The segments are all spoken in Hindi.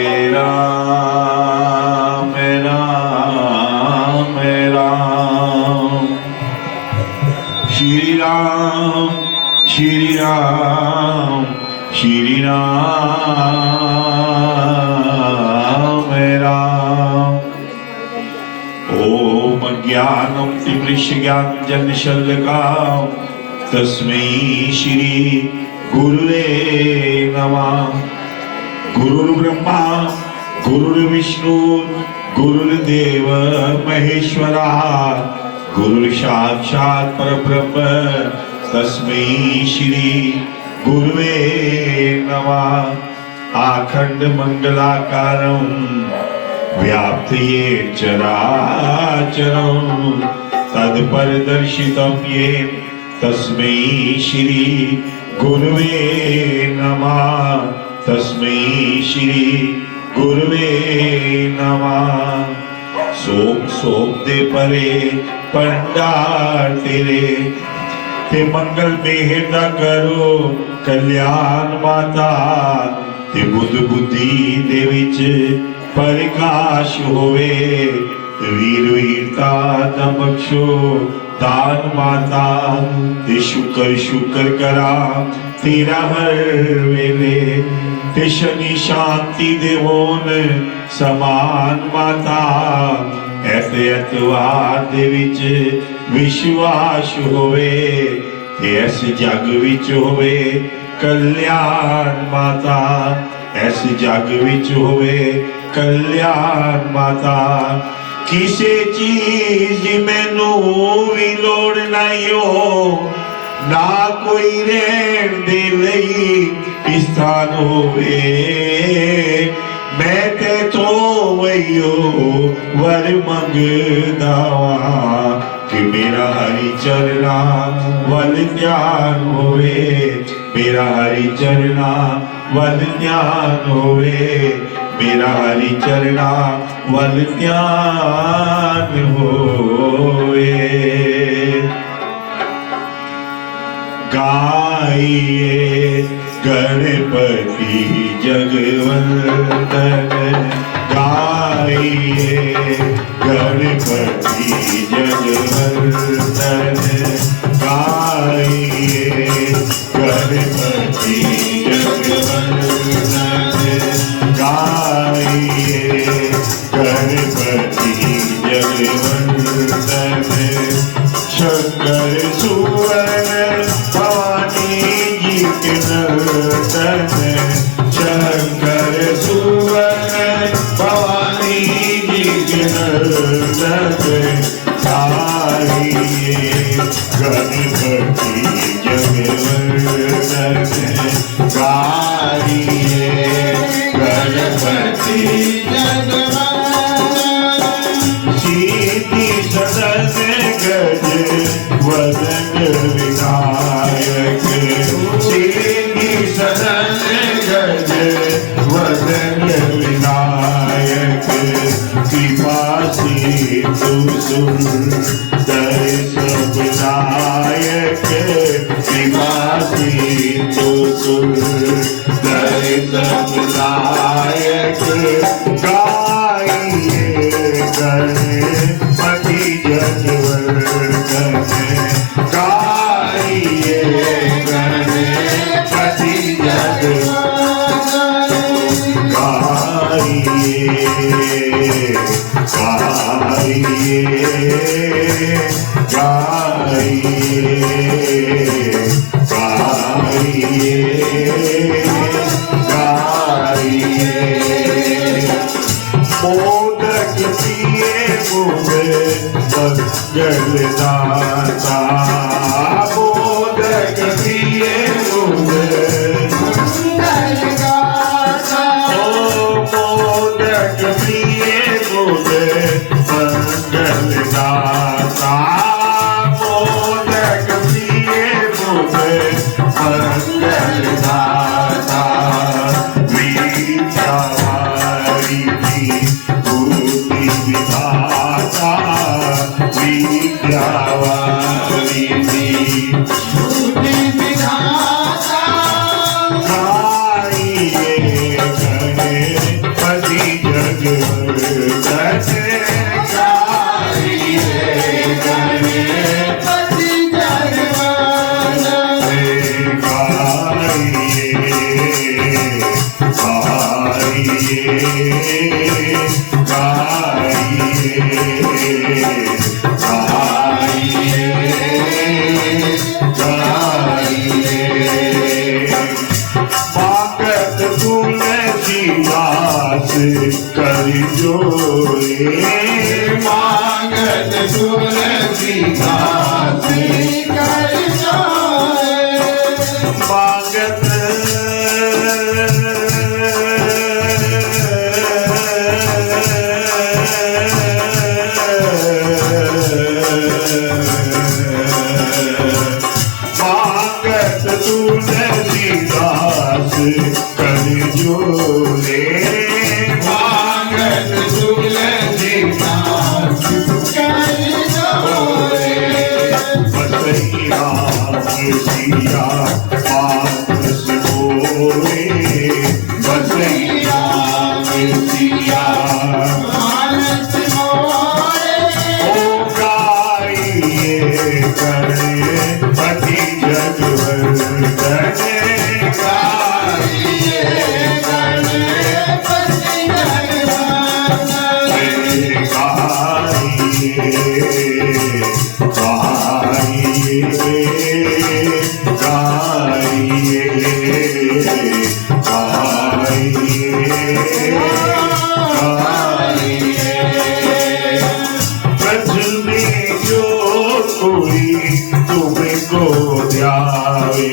राम राम राम श्री राम श्री राम श्री राम राम। ओम ज्ञानं तिमिश्रज्ञानजन्यशलाकया तस्मै श्री गुरुवे नमः। गुरुर्ब्रह्मा गुरुर्विष्णु गुरुर्देव महेश्वरा गुरुर्साक्षात् परब्रह्म तस्मै श्री गुरुवे नमः। आखंड मंगलाकारं व्याप्तये चराचरं तत्परदर्शितं येन तस्मै श्री गुरुवे नमः। तस्मै श्री गुरुवे नमः। सोम सोम दे परे पंडार तेरे ते मंगल मेहर करो कल्याण माता ते बुद्ध बुद्धि दे विच प्रकाश होवे वीर वीरता दा बख्शो दान माता ते शुक्र शुक्र करा तेरा हर वेले ते शनि शांति देवोन समान माता ऐसे एतवार दे विच विश्वास होवे ते ऐस जग विच होवे कल्याण माता ऐस जग विच होवे कल्याण माता। किसे चीज दी मैनू भी लोड़ नहीं हो ना कोई रहन दे लई स्थान होवे मैं ते तो वैयो वर मंगदा वां कि मेरा हरि चरना वल ध्यान होवे मेरा हरि चरना वल ध्यान होवे मेरा हरि चरना वल ध्यान होवे। गाइए गणपति जगवंदन गाइए गणपति जगवंदन गाइए गणपति जगवंदन गाइए गणपति जगवंदन। शंकर सुवन भवानी जी के नर्तन शंकर सुवन भवानी जी के नर्तन गाइए गणपति जगवंदन गाइए गणपति सीधी सदन गज वदन विनायक सीधी सदन गज वदन विनायक कृपा सिंधु सुंदर सब नायक कृपा सिंधु सुंदर सब नायक। गाइए गणपति जगवंदन गाइए गणपति जगवंदन गाइए गाइए गाइए गाइए मोदक पिए मुझे मंगलदाता मोदक पिए मुझे मंगलदाता मोदक पिए मुझे मंगलदाता मोदक पिए मुझे मंगलदाता। विद्यावारी बुद्धि विधाता विद्यावारी कर जोरे मांगत तुलसीदास कर जोरे मांगत मांगत तुलसीदास कर जोरे सिया मानस मोरे बसैया सिया मानस मोरे ओ गाइए करे पति जगवर्धन गाइए करे पति जगवर्धन तुमको ध्यावे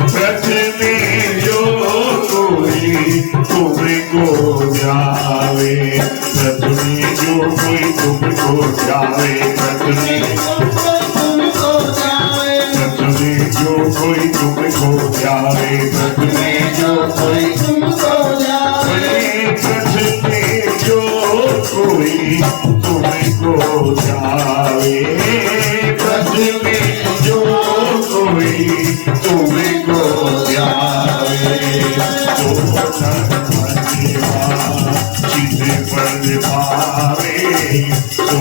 व्रत में जो कोई तुमको ध्यावे व्रत में जो कोई तुमको ध्यावे व्रत में जो कोई तुमको ध्यावे व्रत में जो कोई तुमको जावे व्रत में जो कोई तुमको ध्यावे व्रत में जो कोई तुमको ध्यावे तो चित पर भावे तो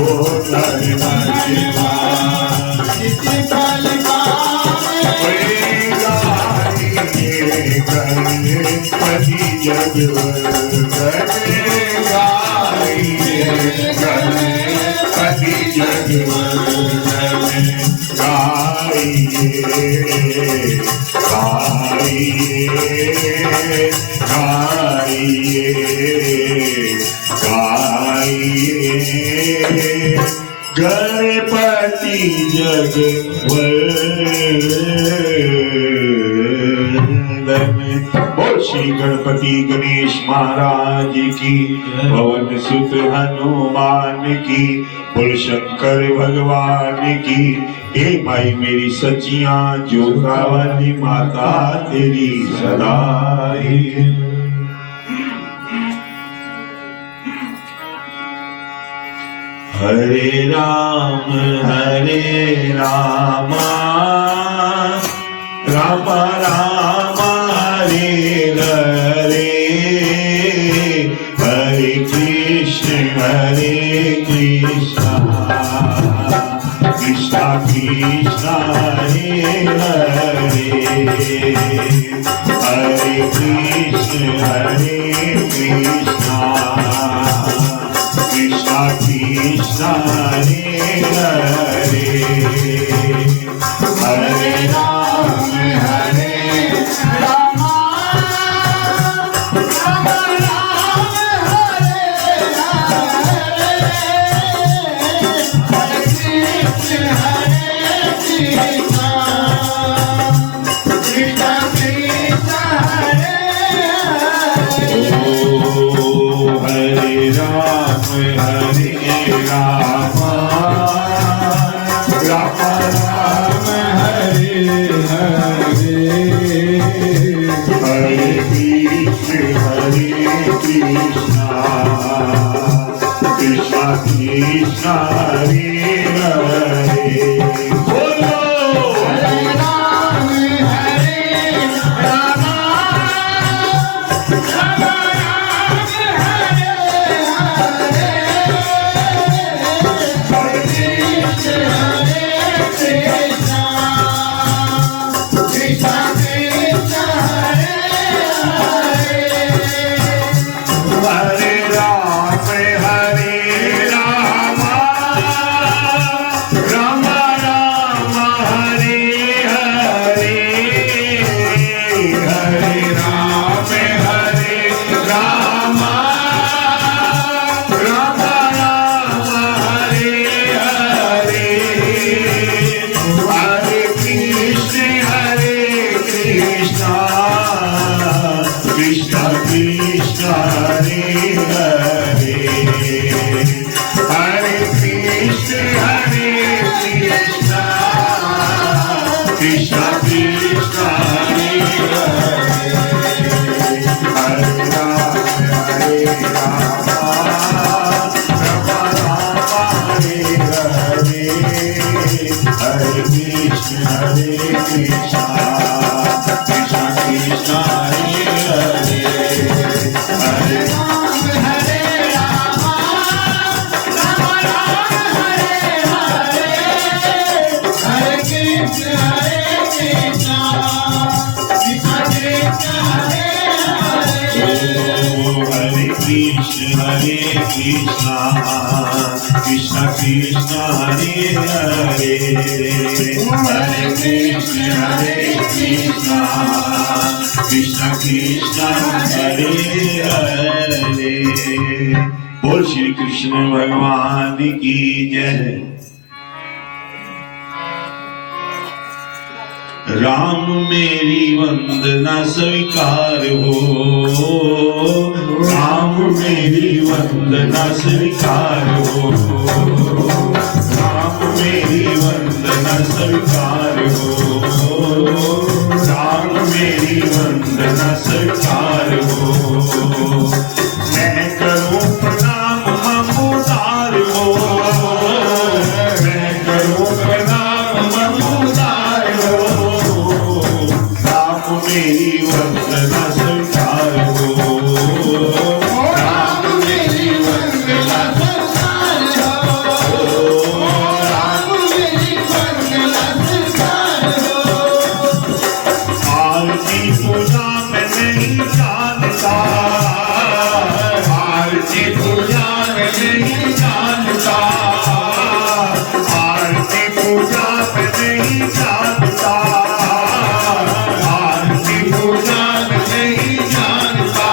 नरमनिवा पति जगवर्धन गाइए पति जगवर्धन गाइए गाइए गाइए गाइए गणपति जगवर्धन। बोल श्री गणपति गणेश महाराज की, पवन सुत हनुमान की, बोल शंकर भगवान की। हे माई मेरी सचिया जोगा वाली माता तेरी सदाई। हरे राम राम राम हरे हरे, हरे कृष्ण कृष्ण कृष्ण हरे हरे, हरे कृष्ण कृष्ण कृष्ण हरे हरे, हरे राम राम राम राम हरे हरे, हरे कृष्ण कृष्ण कृष्ण कृष्ण हरे हरे। ओ हरे राम राम राम हरे हरे, हरे कृष्ण कृष्ण कृष्ण हरे हरे। बोलो हरे राम राम राम राम हरे हरे, हरे कृष्ण कृष्ण कृष्ण कृष्ण हरे हरे। बोल श्री कृष्ण भगवान की जय। राम मेरी वंदना स्वीकार हो, राम मेरी वंदना स्वीकार हो, राम मेरी वंदना स्वीकार हो, राम मेरी वंदना स्वीकार हो। मैं करूं प्रणाम ममोदार हो, मैं करूं प्रणाम ममोदार हो, राम मेरी वंदना स्वीकार हो, राम मेरी वंदना स्वीकार हो, राम मेरी वंदना स्वीकार हो। आरती पूजा में नहीं जानता, आरती पूजा में नहीं जानता, आरती पूजा में नहीं जानता, आरती पूजा में नहीं जानता।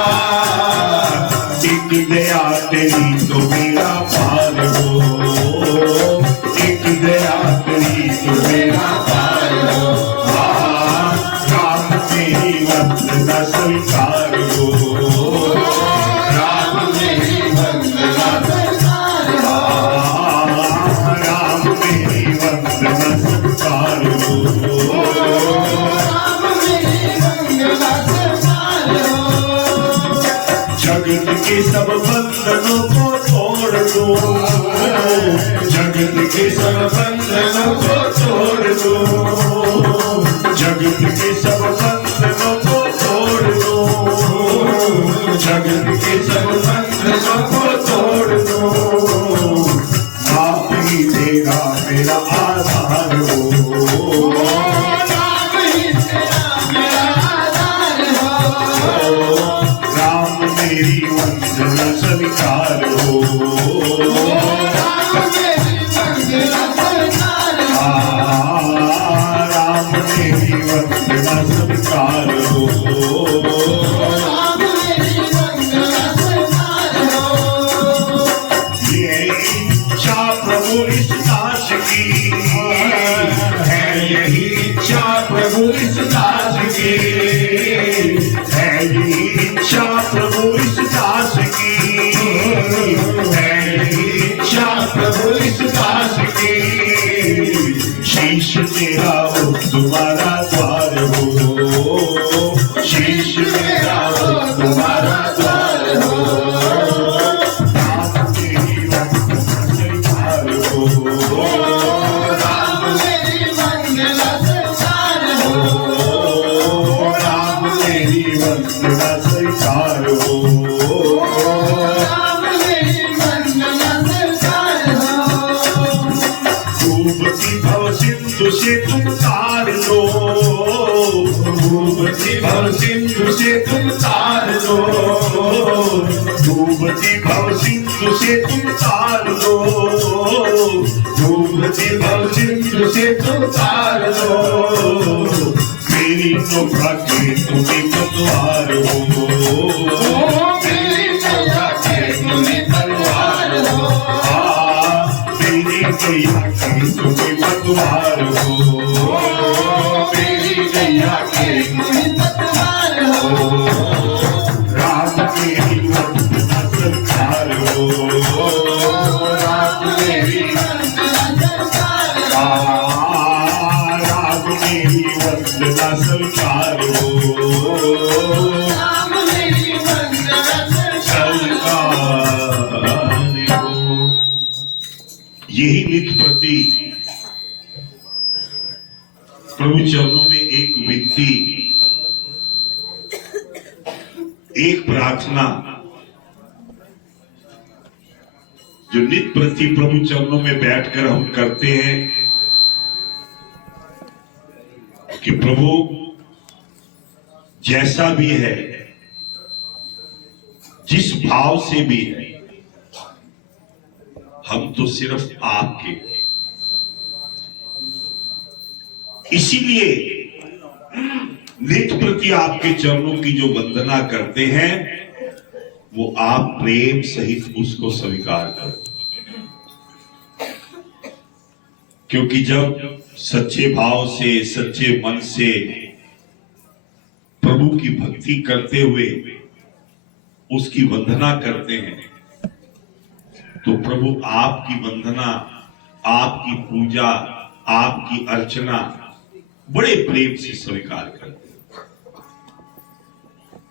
एक दया तेरी तो मेरा पार हो, एक दया तेरी तो मेरा पार हो। राम मेरी वंदना स्वीकार हो, राम मेरी वंदना स्वीकार हो, राम मेरी वंदना स्वीकार हो, राम मेरी वंदना स्वीकार हो। जगत के सब बंधनों को तोड़ दो, जगत के सब बंधनों को तोड़ दो, जगत के सब बंधनों को तोड़ दो, जगत के सब बंधनों को तोड़ दो। आप ही तेरा मेरा आधार हो, आप ही तेरा मेरा आधार हो, राम मेरी वंदना स्वीकार हो, राम मेरी वंदना स्वीकार हो, राम मेरी वंदना स्वीकार हो, राम मेरी वंदना स्वीकार हो। ये इच्छा प्रभु इस दास की है, यही इच्छा प्रभु इस दास की है, यही इच्छा प्रभु इस दास की है, यही इच्छा प्रभु इस दास की। शीश तेरा हो तुम्हारा द्वार हो, शीश तेरा हो तुम्हारा द्वार हो, राम मेरी वंदना स्वीकार हो, राम मेरी वंदना स्वीकार हो, राम मेरी वंदना स्वीकार हो, राम मेरी वंदना स्वीकार हो। डूबती भव सिंधु से तुम तार लो, डूबती भव सिंधु से तुम तार लो, डूबती भव सिंधु से तुम तार लो, डूबती भव सिंधु से तुम तार लो। मेरी नौका के तुम्हें पतवार हो, मेरी नौका के तुम्हें तलवार हो, मेरी गैया के तुम्हें पतवार हो, मेरी गैया के तुम्हें पतवार हो। राम मेरी वंदना स्वीकार हो, विनती, प्रभु चरणों में एक विनती, एक प्रार्थना जो नित्य प्रति प्रभु चरणों में बैठकर हम करते हैं कि प्रभु जैसा भी है, जिस भाव से भी है, हम तो सिर्फ आपके, इसीलिए नित्य प्रति आपके चरणों की जो वंदना करते हैं वो आप प्रेम सहित उसको स्वीकार करो। क्योंकि जब सच्चे भाव से, सच्चे मन से प्रभु की भक्ति करते हुए उसकी वंदना करते हैं तो प्रभु आपकी वंदना, आपकी पूजा, आपकी अर्चना बड़े प्रेम से स्वीकार करते हैं।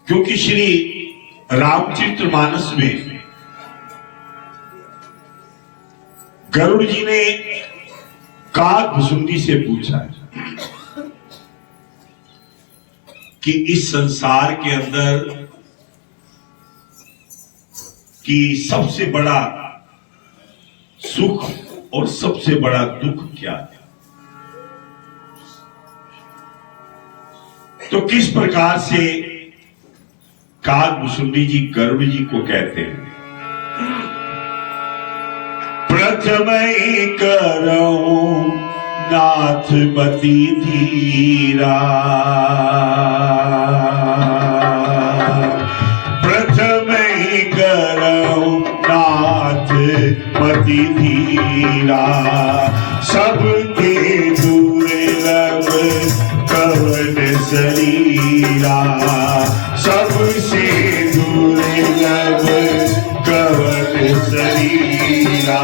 क्योंकि श्री रामचरितमानस में गरुड़ जी ने काकभुसुंडी से पूछा कि इस संसार के अंदर की सबसे बड़ा सुख और सबसे बड़ा दुख क्या है। तो किस प्रकार से काकभुसुंडी जी गरुड़ जी को कहते हैं, प्रथम करो नाथ मति धीरा, प्रथम करो नाथ मति धीरा, सबके दुर्लभ कवन शरीरा, सबसे दुर्लभ कवन शरीरा,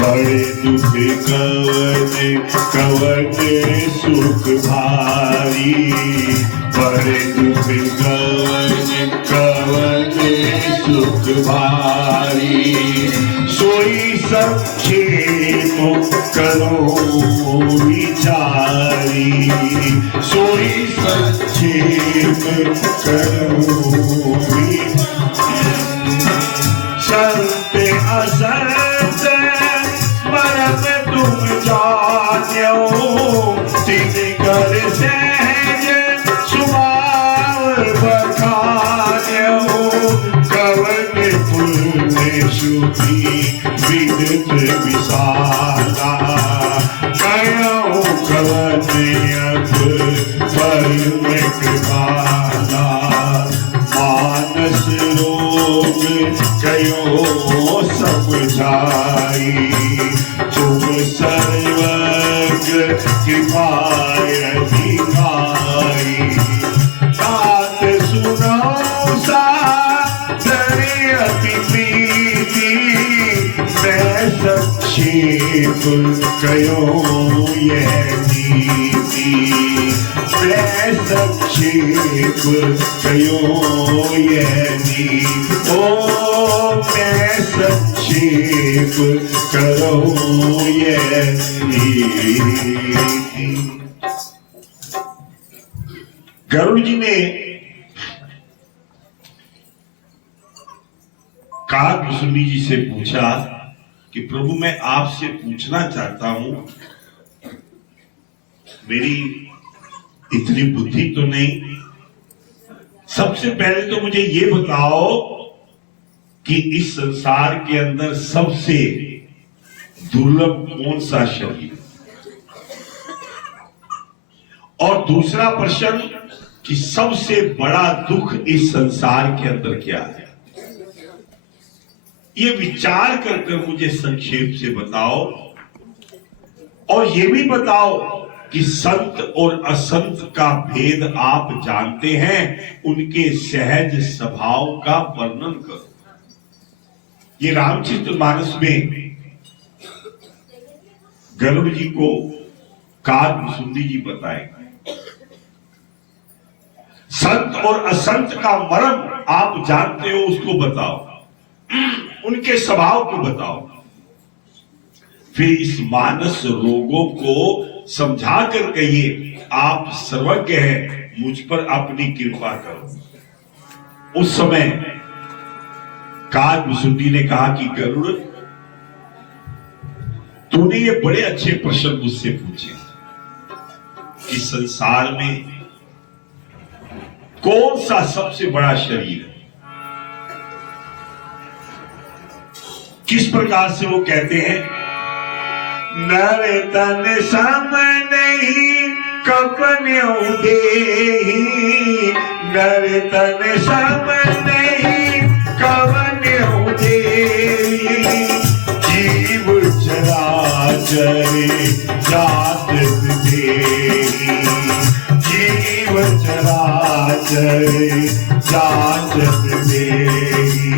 बड़े दुख कवन कवन सुख भारी, बड़े दुख कवन कवन सुख भारी, सोई संक्षेप करो विचारी, सोई संक्षेप करो संत असंत मरम तुम जान्यो, तिन कर सहज सुभाव बखान्यो, कवन पुण्य शुद्धि विदित विशाला, कयो कवन अब परम कृपाला, मानस रोग कयो समझाई, तुम सर्वज्ञ कृपाय अधिकारी, बात सुनो सादर अति प्रीति, मैं संक्षेप कयो यह नीति, मैं संक्षेप कयो यह नीति, ओ मैं संक्षेप करो यह नीति। गरुड़ जी ने काकभुसुंडी जी से पूछा कि प्रभु मैं आपसे पूछना चाहता हूं, मेरी इतनी बुद्धि तो नहीं, सबसे पहले तो मुझे ये बताओ कि इस संसार के अंदर सबसे दुर्लभ कौन सा शरीर, और दूसरा प्रश्न कि सबसे बड़ा दुख इस संसार के अंदर क्या है। ये विचार कर कर मुझे संक्षेप से बताओ, और ये भी बताओ कि संत और असंत का भेद आप जानते हैं, उनके सहज स्वभाव का वर्णन करो। ये रामचरितमानस में गरुड़ जी को काकभुसुंडी जी बताएंगे। संत और असंत का मर्म आप जानते हो, उसको बताओ, उनके स्वभाव को बताओ। फिर इस मानस रोगों को समझा कर कहिए, आप सर्वज्ञ हैं, मुझ पर अपनी कृपा करो। उस समय काकभुसुंडी ने कहा कि गरुड़, तूने ये बड़े अच्छे प्रश्न मुझसे पूछे कि संसार में कौन सा सबसे बड़ा शरीर है। किस प्रकार से वो कहते हैं, नर तन सम नहीं कपन उदेही, नर तन सम नहीं कवन उदेही, जीव चराचर जात देही, जीव चराचर जात देही,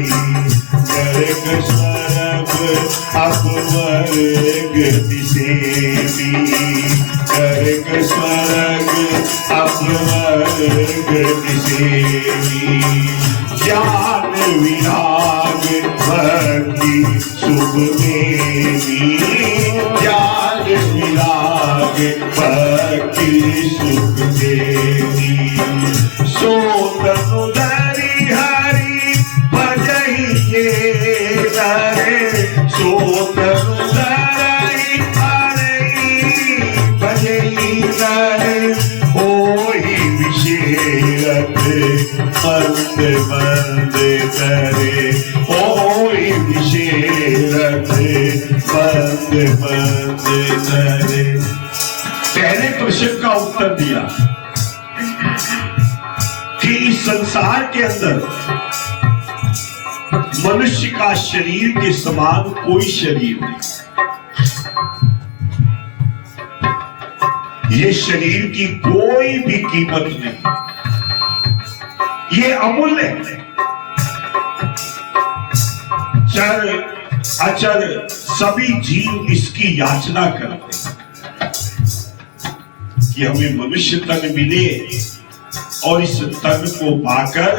नरक स्वर्ग अपवर्ग दिसेवी, नरक स्वर्ग अपवर्ग दिसेवी, ज्ञान विराग भक्ति शुभ देवी, ज्ञान विराग भक्ति शुभ देवी, सो तनु धरि हरि भजहि रे, सो तनु धरि हरि भजहि रे, होहि विषेरत मंद मंद करे, होहि विषेरत मंद मंद करे। पहले प्रश्न का उत्तर दिया कि इस संसार के अंदर मनुष्य का शरीर के समान कोई शरीर नहीं। ये शरीर की कोई भी कीमत नहीं, ये अमूल्य है। चर अचर सभी जीव इसकी याचना करते हैं कि हमें मनुष्य तन मिले और इस तन को पाकर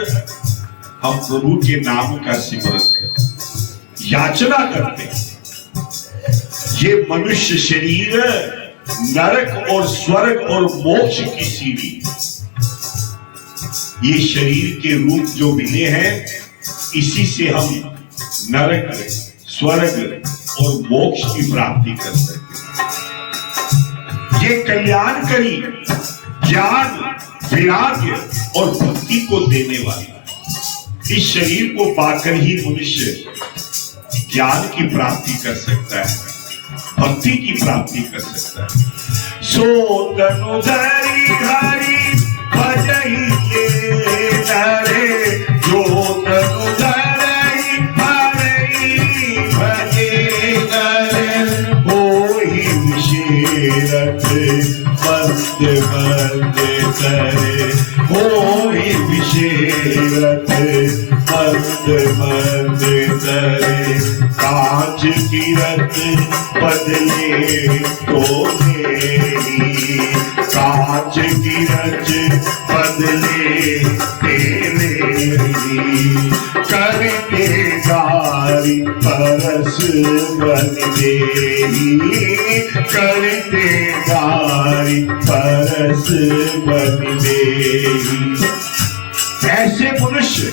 हम प्रभु के नाम का सिमरन करें, याचना करते हैं। ये मनुष्य शरीर नरक और स्वर्ग और मोक्ष की सीढ़ी, ये शरीर के रूप जो मिले हैं, इसी से हम नरक, स्वर्ग और मोक्ष की प्राप्ति कर सकते हैं। ये कल्याणकारी ज्ञान, वैराग्य और भक्ति को देने वाला, इस शरीर को पाकर ही मनुष्य ज्ञान की प्राप्ति कर सकता है, भक्ति की प्राप्ति कर सकता है। सो तनु धरि हरि भजहि रे, जो तनु धरि हरि भजे रे, होहि विषेरत मंद मंद करे, होहि विषेरत मंद मंद करे, कांच किरत बदले तो मेरी, कांच किरत बदले तेरी, करते गारी परस बन देही, करते गारी परस बन देही। ऐसे मनुष्य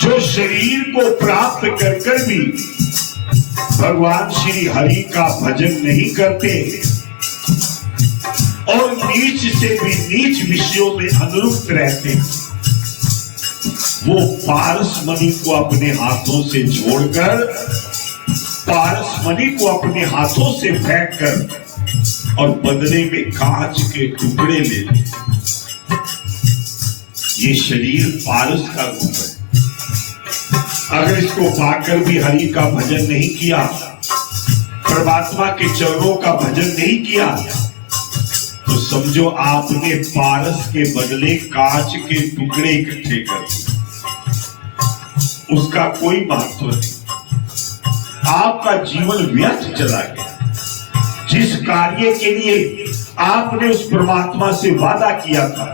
जो शरीर को प्राप्त कर कर भी भगवान श्री हरि का भजन नहीं करते और नीच से भी नीच विषयों में अनुरक्त रहते, वो पारस मणि को अपने हाथों से जोड़कर, पारस मणि को अपने हाथों से फेंक कर और बदले में कांच के टुकड़े ले लेते। ये शरीर पारस का रूप है। अगर इसको पाकर भी हरि का भजन नहीं किया, परमात्मा के चरणों का भजन नहीं किया, तो समझो आपने पारस के बदले कांच के टुकड़े इकट्ठे कर दिए, उसका कोई महत्व नहीं, आपका जीवन व्यर्थ चला गया। जिस कार्य के लिए आपने उस परमात्मा से वादा किया था,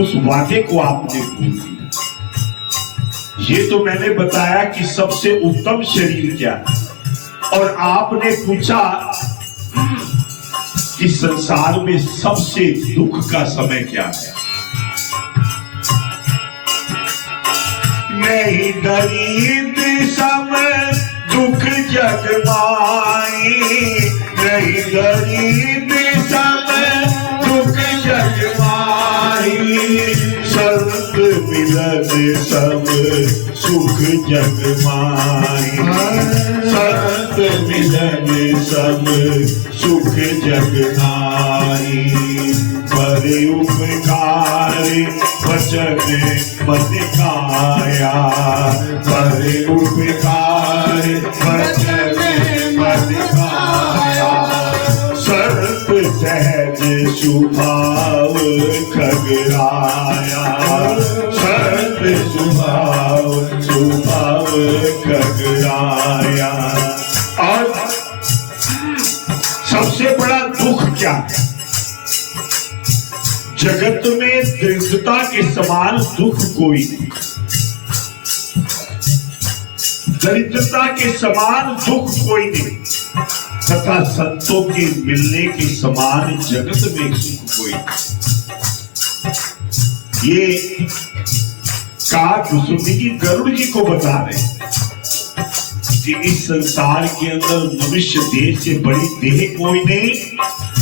उस वादे को आपने भूल दिया। ये तो मैंने बताया कि सबसे उत्तम शरीर क्या है, और आपने पूछा कि संसार में सबसे दुख का समय क्या है? नहीं गरीब सम दुख जग माई, नहीं गरीब सम दुख जग माई, संत मिलन सब सुख जग माई, संत मिलन सब सुख जग नाई, बड़े उपकार वचन मन काया, बड़े उपकार वचन मन काया, सर्प सहज स्वभाव खगराया, सर्प स्वभाव खगराया। और सबसे बड़ा दुख क्या है? जगत में दरिद्रता के समान दुख कोई नहीं, दरिद्रता के समान दुख कोई नहीं, तथा संतों के मिलने के समान जगत में सुख कोई नहीं। ये काकभुसुंडी जी गरुड़ जी को बता रहे कि इस संसार के अंदर मनुष्य देह से बड़ी देह कोई नहीं,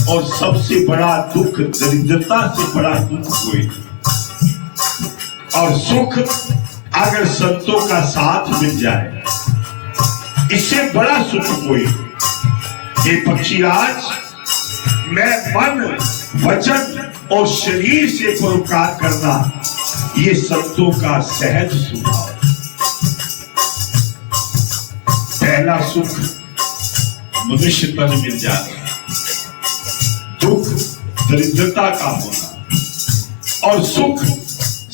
और सबसे बड़ा दुख दरिद्रता से बड़ा दुख कोई नहीं। और सुख अगर संतों का साथ मिल जाए, इससे बड़ा सुख कोई नहीं। ये पक्षीराज, मैं मन वचन और शरीर से परोपकार करना, ये संतों का सहज स्वभाव। पहला सुख मनुष्य तन मिल जाए, दुख दरिद्रता का होना, और सुख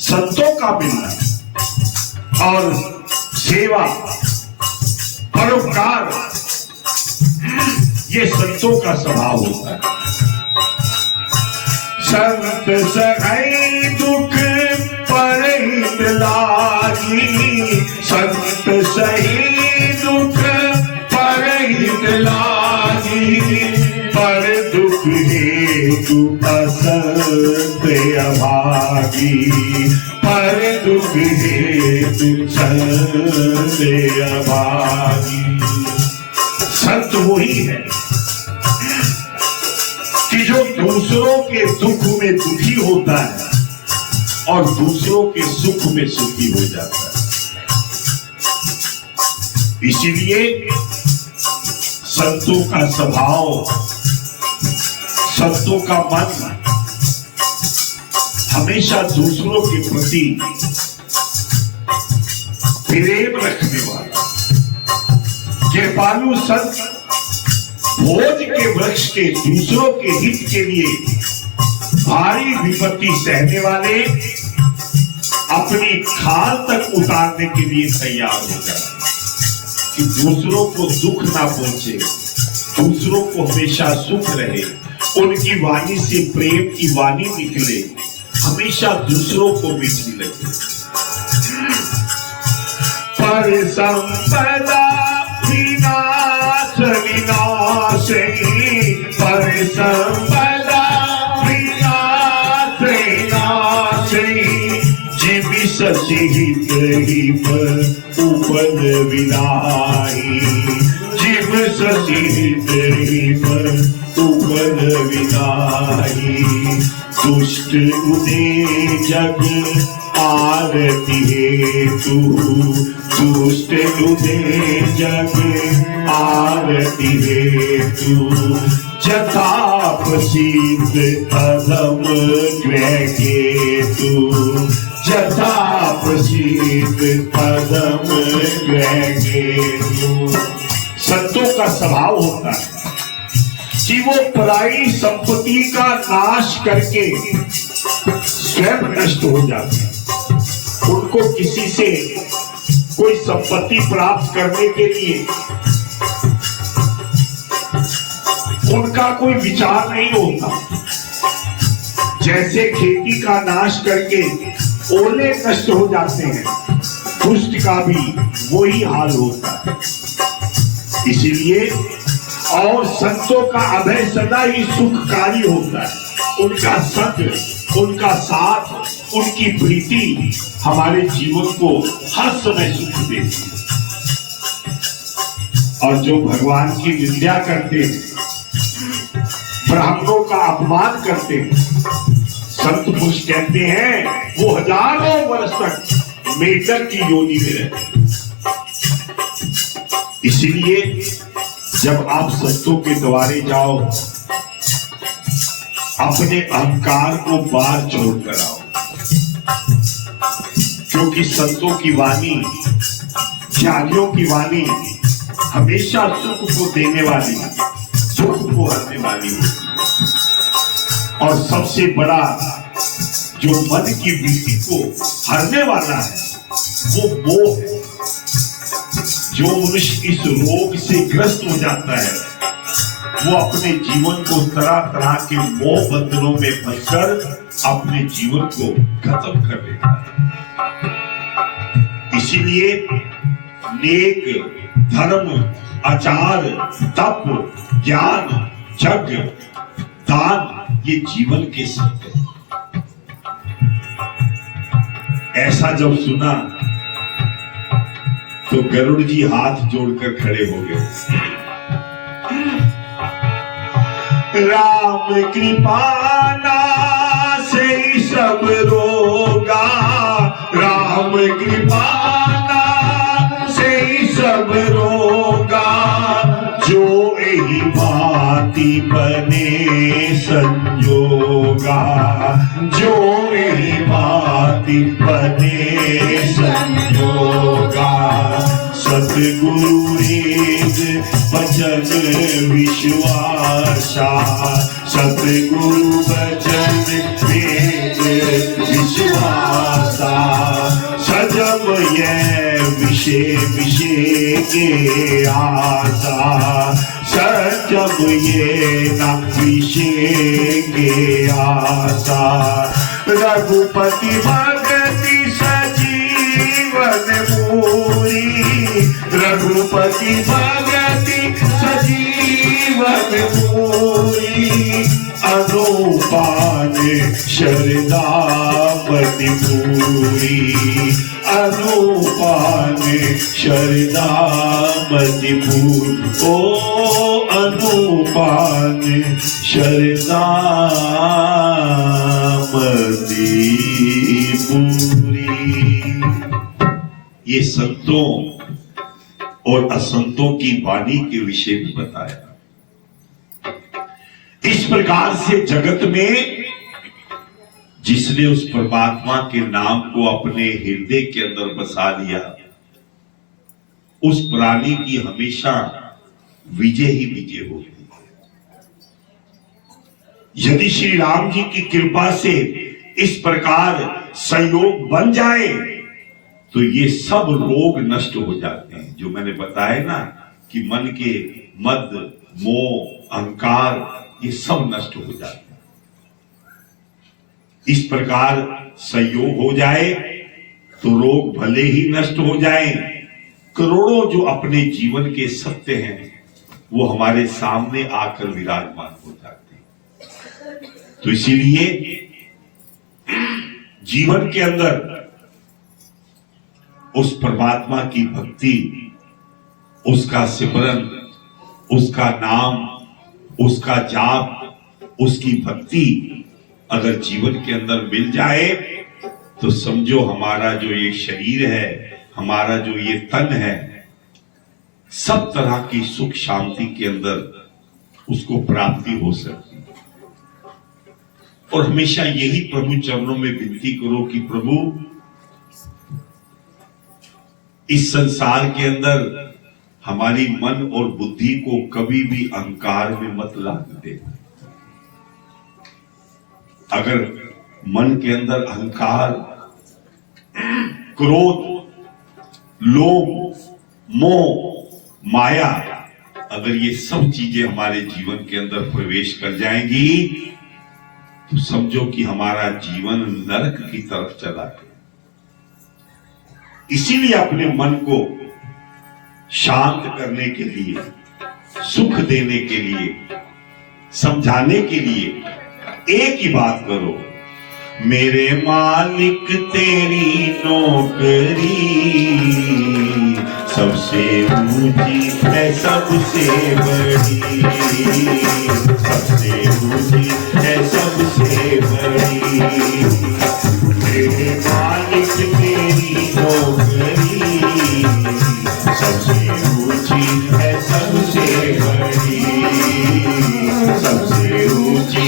संतों का मिलना, और सेवा परोपकार, ये संतों का स्वभाव होता है। संत सहाय दुख परहित लागी, संत सही दुख परहित लागी, पर दुख हेतु असंत अभागी, पर दुख हेतु संत अभागी। संत वही है कि जो दूसरों के दुख में दुखी होता है और दूसरों के सुख में सुखी हो जाता है। इसीलिए संतों का स्वभाव, संतों का मन हमेशा दूसरों के प्रति प्रेम रखने वाला। कृपालु संत भोज के वृक्ष के दूसरों के हित के लिए भारी विपत्ति सहने वाले, अपनी खाल तक उतारने के लिए तैयार हो जाते कि दूसरों को दुख ना पहुंचे, दूसरों को हमेशा सुख रहे, उनकी वाणी से प्रेम की वाणी निकले, हमेशा दूसरों को मीठी लगे। पर संपदा विनाश विनाशी, पर संपदा विनाश विनाशी, जिम सचित हिप उपन विनाही, जिम सचित हिप उपन विनाही, दुष्ट उदे जग आरती हेतु, दुष्ट उदे जग आरती हेतु, जथा प्रसिद्ध अधम ग्रह केतु, जथा प्रसिद्ध अधम ग्रह केतु। संतों का स्वभाव होता है कि वो पराई संपत्ति का नाश करके स्वयं नष्ट हो जाते हैं। उनको किसी से कोई संपत्ति प्राप्त करने के लिए उनका कोई विचार नहीं होता। जैसे खेती का नाश करके ओले नष्ट हो जाते हैं, दुष्ट का भी वही हाल होता है। इसीलिए और संतों का अभय सदा ही सुखकारी होता है। उनका संग, उनका साथ, उनकी प्रीति हमारे जीवन को हर समय सुख देती है। और जो भगवान की निंदा करते हैं, ब्राह्मणों का अपमान करते हैं, संत पुरुष कहते हैं वो हजारों वर्ष तक मेढक की योनि में रहते। इसीलिए जब आप संतों के द्वारे जाओ, अपने अहंकार को बाहर छोड़कर आओ, क्योंकि संतों की वाणी, ज्ञानियों की वाणी हमेशा सुख को देने वाली, दुख को हरने वाली होती है। और सबसे बड़ा जो मन की वृत्ति को हरने वाला है वो मोह है। जो मनुष्य इस रोग से ग्रस्त हो जाता है वो अपने जीवन को तरह तरह के मोह बंधनों में फंसकर अपने जीवन को खत्म कर देता है। इसीलिए नेक, धर्म, आचार, तप, ज्ञान, यज्ञ, दान ये जीवन के सत्य हैं। ऐसा जब सुना तो गरुड़ जी हाथ जोड़कर खड़े हो गए। राम कृपा से सब रोगा, राम कृपा से सब रोगा, जो यही भांति बने संजोगा, जो यही भांति बने संजोगा। सतगुरु एक वचन विश्वासा, सतगुरु वचन वेद विश्वासा, सजम ये विषय के आशा, सजम ये न विषय के आशा। रघुपति भगति सजीवन पूरी, रघुपति भगति सजीवन पूरी, अनुपान शरदा मति पूरी, अनुपान शरदा मति पूरी। ओ अनुपान शरदा मति पूरी। ये संतों और असंतों की वाणी के विषय में बताया। इस प्रकार से जगत में जिसने उस परमात्मा के नाम को अपने हृदय के अंदर बसा लिया, उस प्राणी की हमेशा विजय ही विजय होती है। यदि श्री राम जी की कृपा से इस प्रकार संयोग बन जाए तो ये सब रोग नष्ट हो जाते हैं। जो मैंने बताया ना कि मन के मद, मोह, अहंकार ये सब नष्ट हो जाते हैं। इस प्रकार संयोग हो जाए तो रोग भले ही नष्ट हो जाए, करोड़ों जो अपने जीवन के सत्य हैं वो हमारे सामने आकर विराजमान हो जाते हैं। तो इसीलिए जीवन के अंदर उस परमात्मा की भक्ति, उसका सिमरन, उसका नाम, उसका जाप, उसकी भक्ति अगर जीवन के अंदर मिल जाए तो समझो हमारा जो ये शरीर है, हमारा जो ये तन है, सब तरह की सुख शांति के अंदर उसको प्राप्ति हो सकती है। और हमेशा यही प्रभु चरणों में विनती करो कि प्रभु इस संसार के अंदर हमारी मन और बुद्धि को कभी भी अहंकार में मत लाने दे। अगर मन के अंदर अहंकार, क्रोध, लोभ, मोह, माया, अगर ये सब चीजें हमारे जीवन के अंदर प्रवेश कर जाएंगी तो समझो कि हमारा जीवन नरक की तरफ चला है। इसीलिए अपने मन को शांत करने के लिए सुख देने के लिए, समझाने के लिए एक ही बात करो, मेरे मालिक तेरी नौकरी सबसे ऊंची है सबसे बड़ी, सबसे ऊंची है सबसे बड़ी। मेरे मालिक तेरी नौकरी सबसे ऊंची है सबसे बड़ी, सबसे ऊंची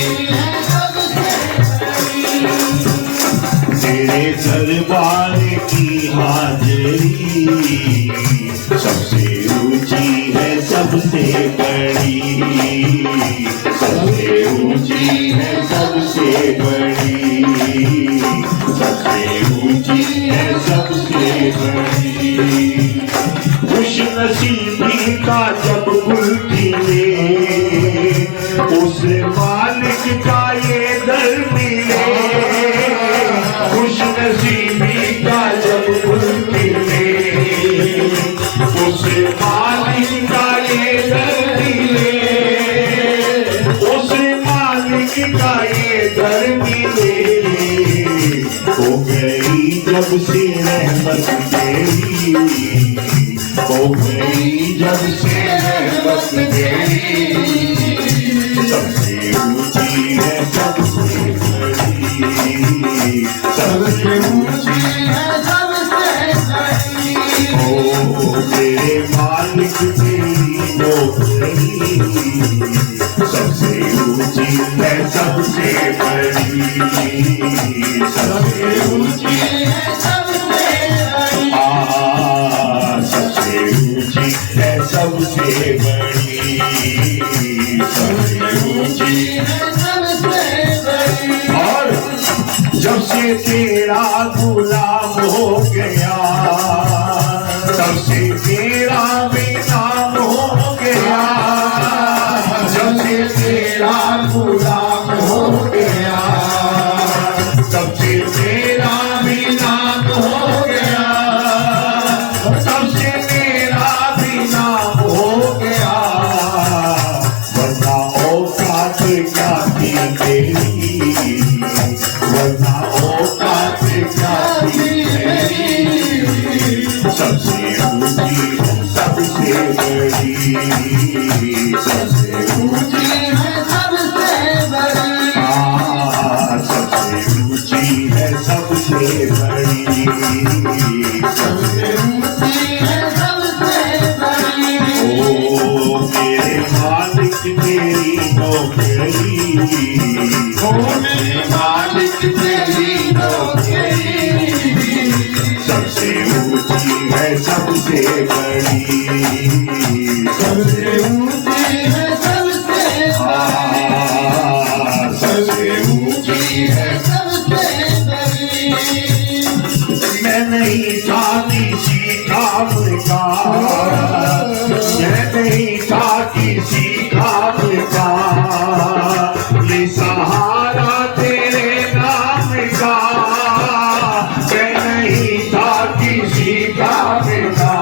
तेरे दरबार की हाजरी सबसे ऊंची है सबसे बड़ी, सबसे ऊंची है सबसे बड़ी, सबसे ऊंची है सबसे बड़ी। खुश नसीबी का जब गुल खिले, उस मालिक का ये दर मिले, खुश नसीबी का जब गुल खिले, उस मालिक का ये दर मिले, उस मालिक का ये दर मिले। हो गई जब से रहमत तेरी, हो गई जब से रहमत तेरी, सबसे ऊंची है सबसे बड़ी, सबसे ऊंची है सबसे बड़ी। ओ मेरे मालिक तेरी नौकरी सबसे ऊंची है सबसे बड़ी, सबसे ऊंची है सबसे बड़ी। सबसे ऊंची है सबसे बड़ी, सबसे ऊंची है सबसे बड़ी। और जब से तेरा गुलाम हो गया, तब से तेरा बेनाम हो गया, जब से तेरा गुलाम हो गया, तब से तेरा बेनाम हो गया, तब से तेरा बेनाम हो गया। वरना औकात क्या थी तेरी, वरना औकात क्या थी तेरी, सबसे ऊंची सबसे बड़ी, सबसे ऊंची है सबसे बड़ी। सबसे ऊंची है सबसे बड़ी, सबसे ऊंची है सबसे बड़ी। ओ मेरे मालिक तेरी नौकरी, ओ मेरे मालिक तेरी नौकरी सबसे ऊंची है सबसे बड़ी, सबसे ऊंची है सबसे सबसे ऊंची है सबसे बड़ी। मैं नहीं था किसी काम का, मैं नहीं था किसी काम का, ये सहारा तेरे नाम का। मैं नहीं था किसी काम का,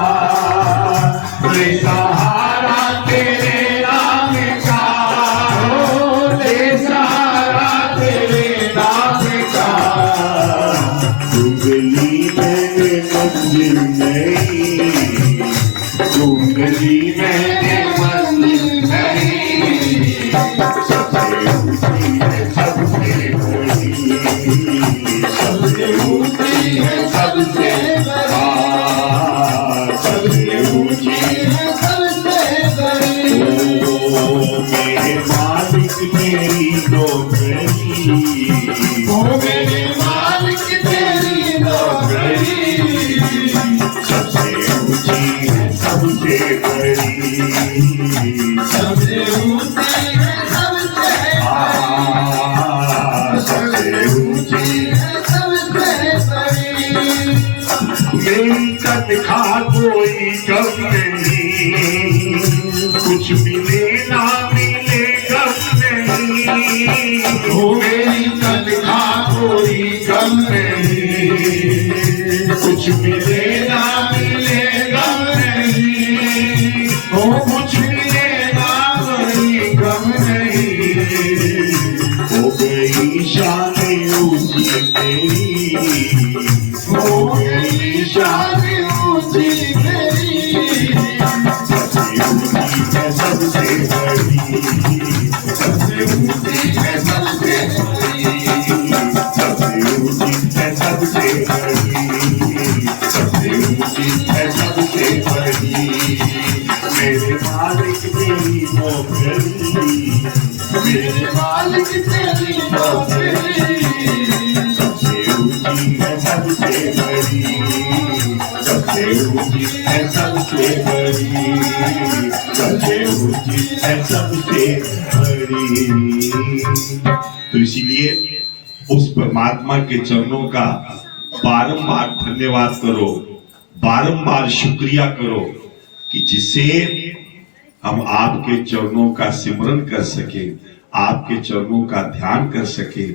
ऊंची मेरी सबसे ऊंची है सबसे बड़ी, सबसे ऊंची है सबसे बड़ी सबसे ऊंची है सबसे बड़ी, सबसे ऊंची है सबसे बड़ी। मेरे मालिक तेरी नौकरी, मेरे मालिक तेरी नौकरी सबसे ऊंची है सबसे बड़ी, सबसे ऊंची है सबसे बड़ी, सबसे ऊंची है सबसे बड़ी। तो इसीलिए उस परमात्मा के चरणों का बारंबार धन्यवाद करो, बारंबार शुक्रिया करो कि जिससे हम आपके चरणों का सिमरन कर सके, आपके चरणों का ध्यान कर सके।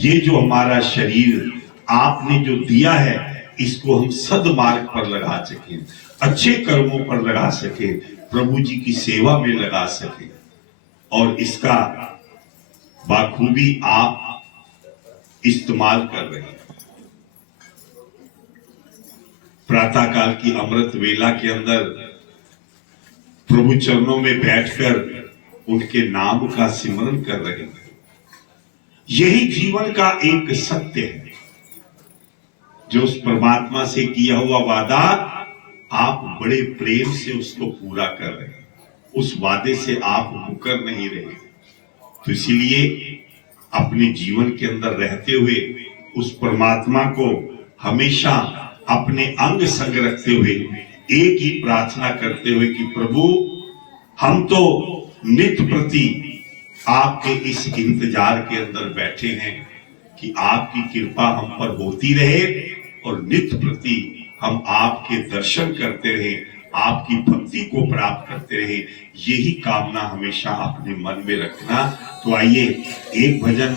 ये जो हमारा शरीर आपने जो दिया है, इसको हम सद्मार्ग पर लगा सके, अच्छे कर्मों पर लगा सके, प्रभु जी की सेवा में लगा सके। और इसका बाखूबी आप इस्तेमाल कर रहे हैं। प्रातः काल की अमृत वेला के अंदर प्रभु चरणों में बैठकर उनके नाम का सिमरन कर रहे हैं। यही जीवन का एक सत्य है, जो उस परमात्मा से किया हुआ वादा आप बड़े प्रेम से उसको पूरा कर रहे हैं। उस वादे से आप मुकर नहीं रहे। तो इसीलिए अपने जीवन के अंदर रहते हुए उस परमात्मा को हमेशा अपने अंग संग रखते हुए एक ही प्रार्थना करते हुए कि प्रभु, हम तो नित्य प्रति आपके इस इंतजार के अंदर बैठे हैं कि आपकी कृपा हम पर होती रहे और नित्य प्रति हम आपके दर्शन करते रहे, आपकी भक्ति को प्राप्त करते रहे। यही कामना हमेशा अपने मन में रखना। तो आइए एक भजन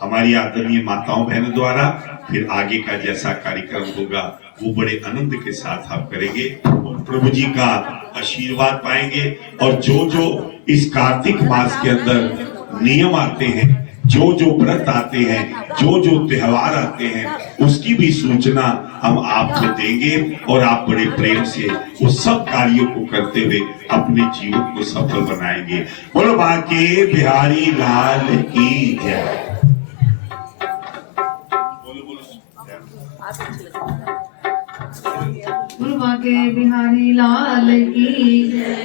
हमारी आदरणीय माताओं बहनों द्वारा, फिर आगे का जैसा कार्यक्रम होगा वो बड़े आनंद के साथ आप करेंगे और प्रभु जी का आशीर्वाद पाएंगे। और जो जो इस कार्तिक मास के अंदर नियम आते हैं, जो जो व्रत आते हैं, जो जो त्योहार आते हैं, उसकी भी सूचना हम आपको देंगे और आप बड़े प्रेम से उस सब कार्यों को करते हुए अपने जीवन को सफल बनाएंगे। बोलो बाके बिहारी लाल की जय। बोलो बाके बिहारी लाल की जय।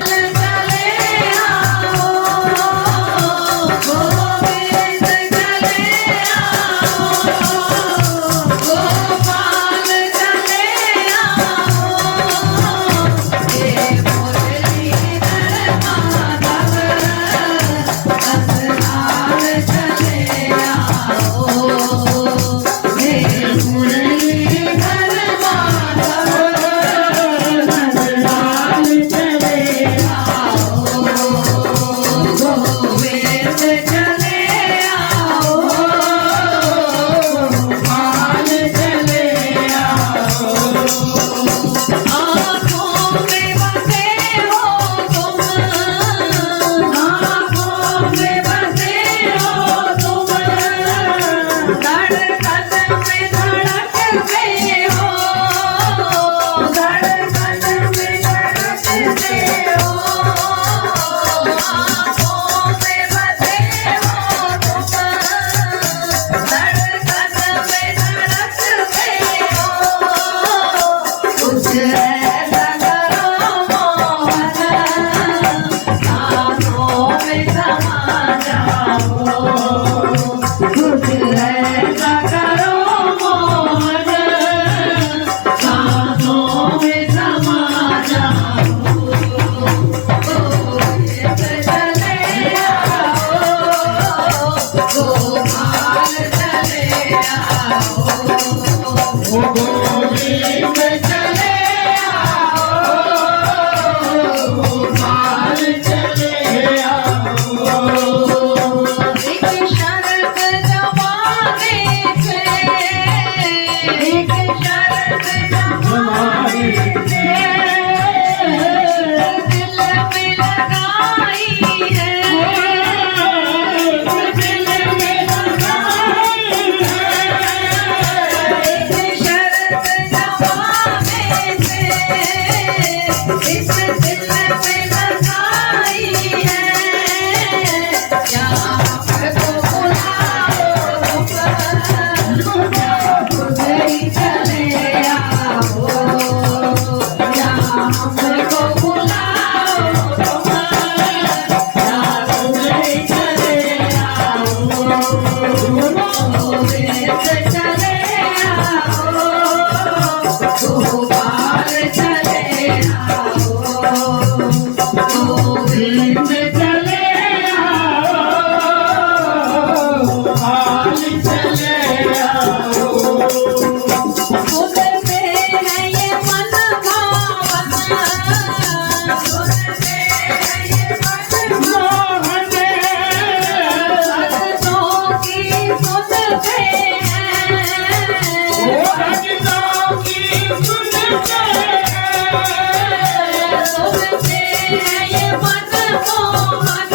तुमसे है ये मन मोहन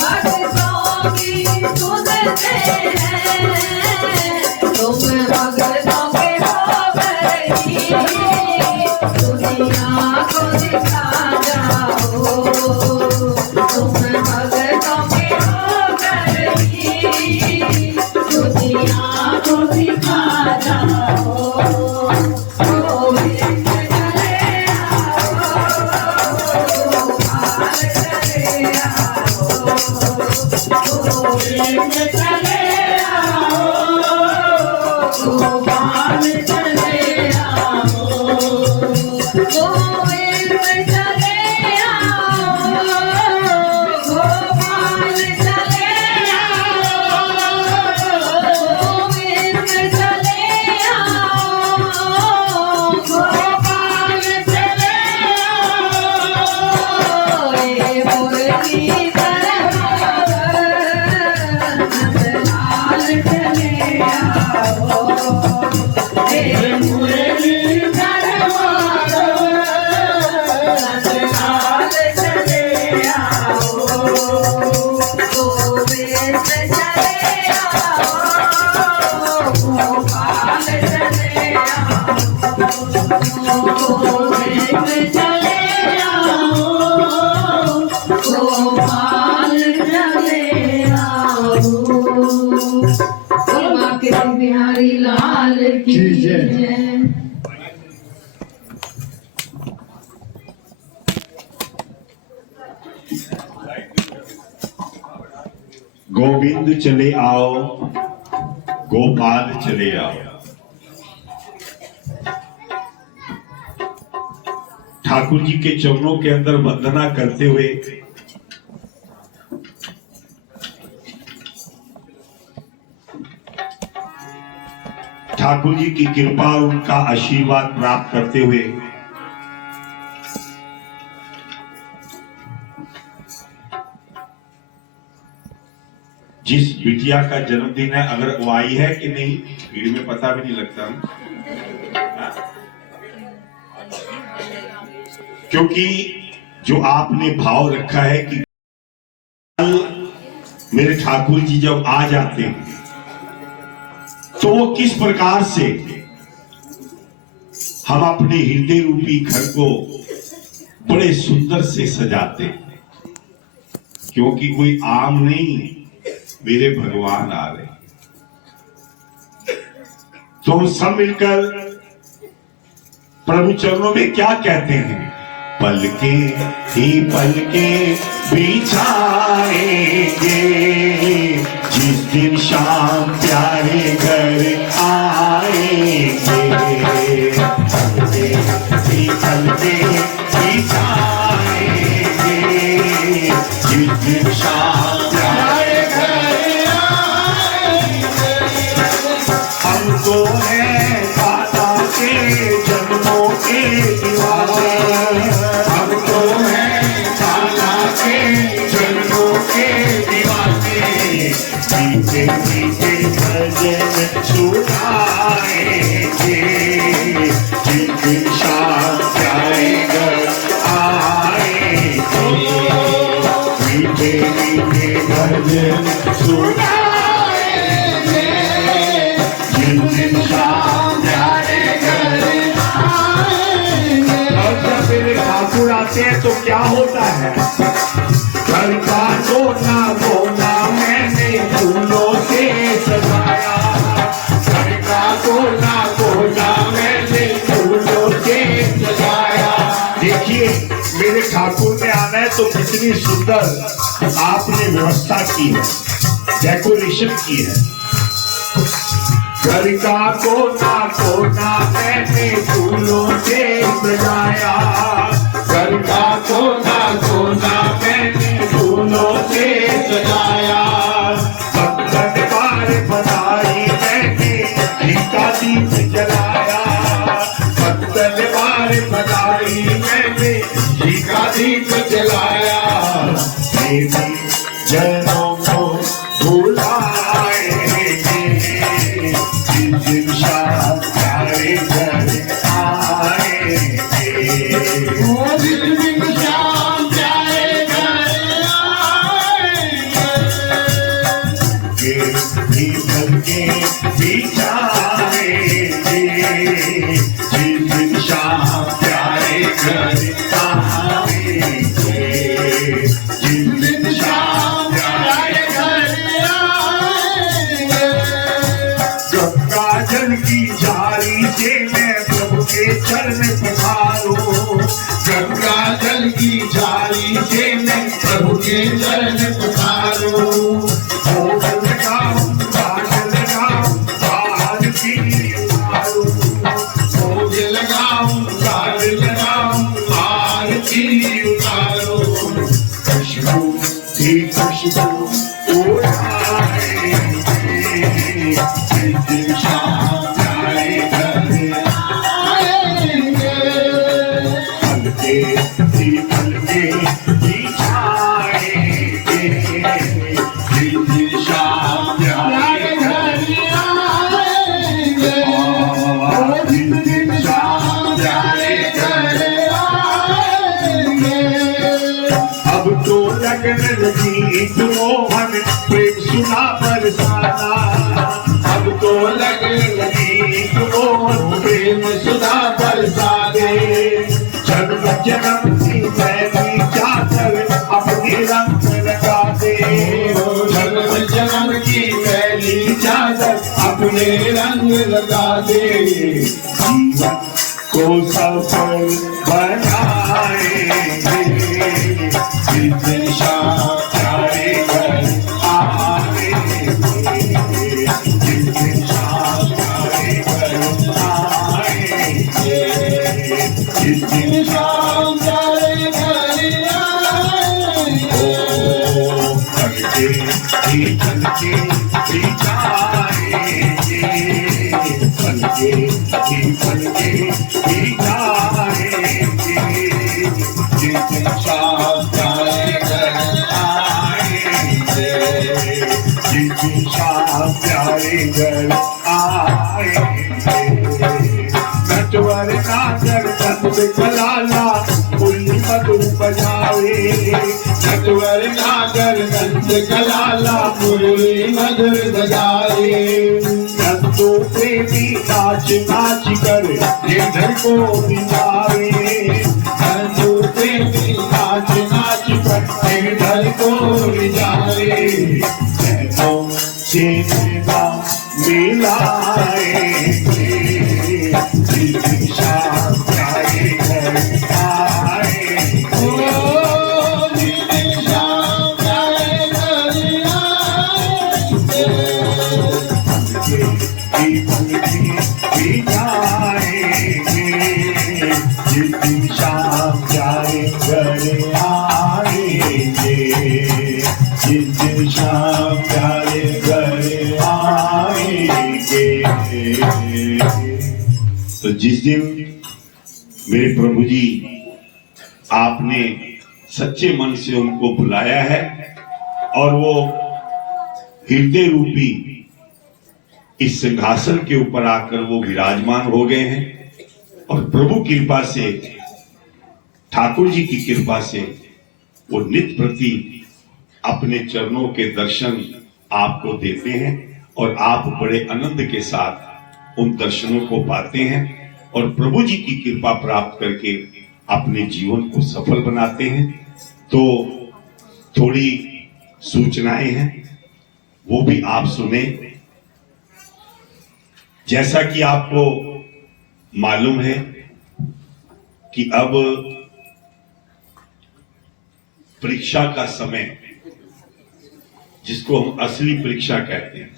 भक्तों की सुनते हैं तुम भक्तों के होकर ही दुनिया को दिखा जाओ तुम भक्तों के होकर ही दुनिया को दिखा जाओ गोविंद चले आओ गोपाल चले आओ गोविंद चले आओ गोपाल चले आओ गोविंद चले आओ गोपाल चले आओ गोविंद चले आओ गोपाल चले आओ ये मुरली नंदलाल चले आओ हे मुरली नंदलाल चले आओ गोविंद चले आओ गोपाल चले आओ गोविंद चले आओ गोपाल चले आओ बोल माँ के बिहारी लाल की जय गोविंद चले आओ गोपाल चले आओ। ठाकुर जी के चरणों के अंदर वंदना करते हुए ठाकुर जी की कृपा और उनका आशीर्वाद प्राप्त करते हुए जिस बिटिया का जन्मदिन है, अगर वो आई है कि नहीं भीड़ में पता भी नहीं लगता, क्योंकि जो आपने भाव रखा है कि कल मेरे ठाकुर जी जब आ जाते हैं तो वो किस प्रकार से हम अपने हृदय रूपी घर को बड़े सुंदर से सजाते, क्योंकि कोई आम नहीं, मेरे भगवान आ रहे। तो हम सब मिलकर प्रभु चरणों में क्या कहते हैं, पलके ही पलके बिछाएंगे जिस दिन शाम प्यारे घर आएंगे। पलके ही पलके बिछाएंगे जिस दिन शाम प्यारे घर आएंगे। हमको है दादा के जन्मों के दीवाने, हमको है दादा के जन्मों के दीवाने। मीठे मीठे भजन सुनाएंगे जिस दिन शाम प्यारे घर आएंगे। मीठे मीठे भजन सुनाएंगे जिस दिन शाम प्यारे घर आएंगे। और जब मेरे ठाकुर आते हैं तो क्या होता है, घर का कोना कोना मैंने फूलों से सजाया, घर का कोना कोना मैंने फूलों से सजाया। देखिए मेरे ठाकुर में आना है तो कितनी सुंदर आपने व्यवस्था की है, डेकोरेशन की है। घर का कोना कोना मैंने फूलों से सजाया, घर का कोना कोना मैंने फूलों से सजाया। बंधन बार बनाई मैंने घी का दीप जलाया, बंधन बार बनाई मैंने घी का दीप जलाया। देवी जनों को बुलाएंगे जिस दिन शाम प्यारे घर आएंगे। ओ जिस दिन श्याम प्यारे घर आएंगे, जीवन के बिछाएंगे, जिस दिन शाम प्यारे घर आएंगे, जिस दिन शाम प्यारे घर आएंगे। गंगा जल की झाड़ी से मैं प्रभु के चरण पधारूं, गंगा जल की झाड़ी से मैं प्रभु के चरण पधारूं। भोग लगाऊं, भाग लगाऊं, आरती उतारूं, भोग लगाऊं, गाड़ लगाऊं, आरती उतारूं। खुशबू की खुशबू उड़ाएंगे, जिस दिन शाम प्यारे घर आएंगे, हल्के हल्के बिछाएंगे, जिस दिन शाम प्यारे प्यारे घर आएंगे। ओ जिस दिन श्याम प्यारे घर आएंगे। अब तो लगन लगी मोहन प्रेम सुना बरसाना, अब तो लगन लगी मोहन प्रेम सुधा बरसा दे। जन्म जन्म की पहली चादर अपने रंग लगा दे, जन्म जन्म की पहली चादर अपने रंग लगा दे। जीवन को सफल बनाएंगे, जिस दिन शाम प्यारे घर आएंगे, जिस दिन शाम प्यारे घर आएंगे, जिस दिन श्याम प्यारे घर आएंगे। ओ हल्के हल्के बिछाएंगे, हल्के हल्के बिछाएंगे, जिस दिन शाम प्यारे घर आएंगे, जिस दिन शाम प्यारे घर आएंगे। नटवर नागर नंद कलाला मुरली मधुर बजावे, नटवर नागर नंद कलाला मुरली मधुर बजाए। नंदो प्रेमी नाच नाच कर गिरधर को बिजावे, नंदो प्रेमी नाच नाच कर गिरधर को रिझाए। नैनों से नैना मिलाएंगे, जिस दिन शाम प्यारे घर आएंगे, ओ जिस दिन श्याम प्यारे घर आएंगे। बिछाएंगे, जिस दिन शाम प्यारे घर आएंगे, जिस दिन शाम प्यारे घर आएंगे। तो जिस दिन मेरे प्रभु जी आपने सच्चे मन से उनको बुलाया है और वो हृदय रूपी इस सिंहासन के ऊपर आकर वो विराजमान हो गए हैं और प्रभु कृपा से, ठाकुर जी की कृपा से वो नित्य प्रति अपने चरणों के दर्शन आपको देते हैं और आप बड़े आनंद के साथ उन दर्शनों को पाते हैं और प्रभु जी की कृपा प्राप्त करके अपने जीवन को सफल बनाते हैं। तो थोड़ी सूचनाएं हैं, वो भी आप सुने। जैसा कि आपको मालूम है कि अब परीक्षा का समय, जिसको हम असली परीक्षा कहते हैं,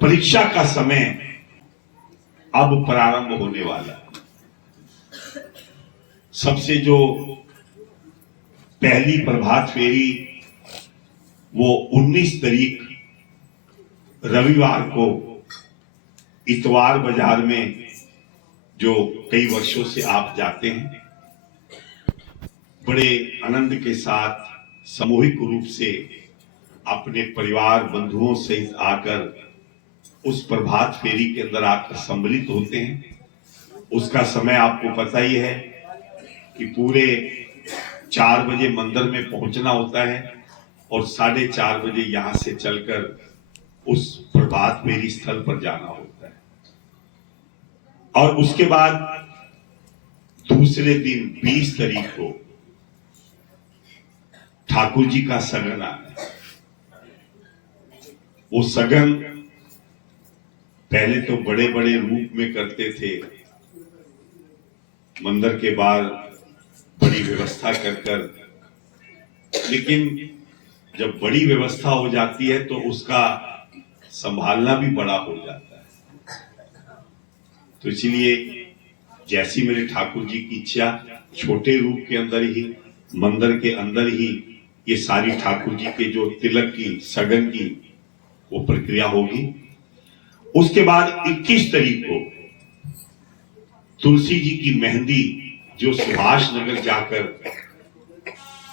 परीक्षा का समय अब प्रारंभ होने वाला है। सबसे जो पहली प्रभात फेरी वो 19 तारीख रविवार को इतवार बाजार में, जो कई वर्षों से आप जाते हैं, बड़े आनंद के साथ सामूहिक रूप से अपने परिवार बंधुओं सहित आकर उस प्रभात फेरी के अंदर आकर सम्मिलित होते हैं उसका समय आपको पता ही है कि पूरे 4 बजे मंदिर में पहुंचना होता है और 4:30 बजे यहां से चलकर उस प्रभात फेरी स्थल पर जाना होता है। और उसके बाद दूसरे दिन 20 तारीख को ठाकुर जी का सगन आता है। वो सगन पहले तो बड़े बड़े रूप में करते थे, मंदिर के बाहर बड़ी व्यवस्था कर, लेकिन जब बड़ी व्यवस्था हो जाती है तो उसका संभालना भी बड़ा हो जाता है। तो इसलिए जैसी मेरे ठाकुर जी की इच्छा, छोटे रूप के अंदर ही, मंदिर के अंदर ही ये सारी ठाकुर जी के जो तिलक की, सगन की वो प्रक्रिया होगी। उसके बाद 21 तारीख को तुलसी जी की मेहंदी जो सुभाष नगर जाकर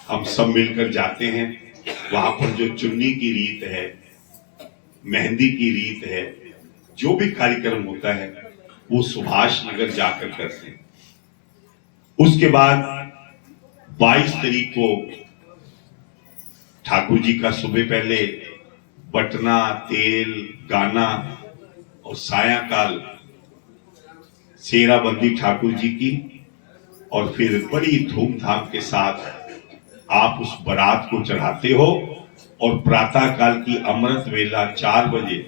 हम सब मिलकर जाते हैं, वहां पर जो चुन्नी की रीत है, मेहंदी की रीत है, जो भी कार्यक्रम होता है वो सुभाष नगर जाकर करते हैं। उसके बाद 22 तारीख को ठाकुर जी का सुबह पहले बटना, तेल, गाना और सायंकाल सेराबंदी ठाकुर जी की, और फिर बड़ी धूमधाम के साथ आप उस बारात को चढ़ाते हो और प्रातः काल की अमृत वेला 4 बजे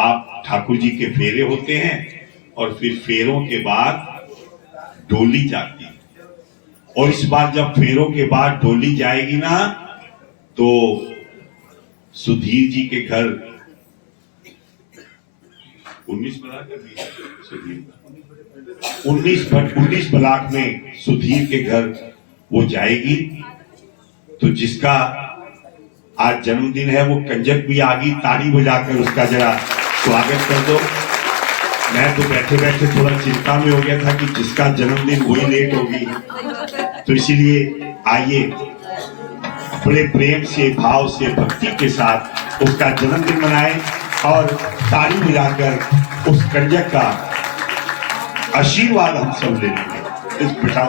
आप ठाकुर जी के फेरे होते हैं और फिर फेरों के बाद डोली जाती है। और इस बार जब फेरों के बाद डोली जाएगी ना, तो सुधीर जी के घर 19 ब्लॉक में सुधीर के घर वो जाएगी। तो जिसका आज जन्मदिन है वो कंजक भी आ गई, ताली बजाकर उसका जरा स्वागत कर दो। मैं तो बैठे बैठे थोड़ा चिंता में हो गया था कि जिसका जन्मदिन वही लेट होगी, तो इसीलिए आइए बड़े प्रेम से, भाव से, भक्ति के साथ उसका जन्मदिन मनाएं और ताली बजाकर उस कंजक का आशीर्वाद हम सब ले लेंगे। इस बिठा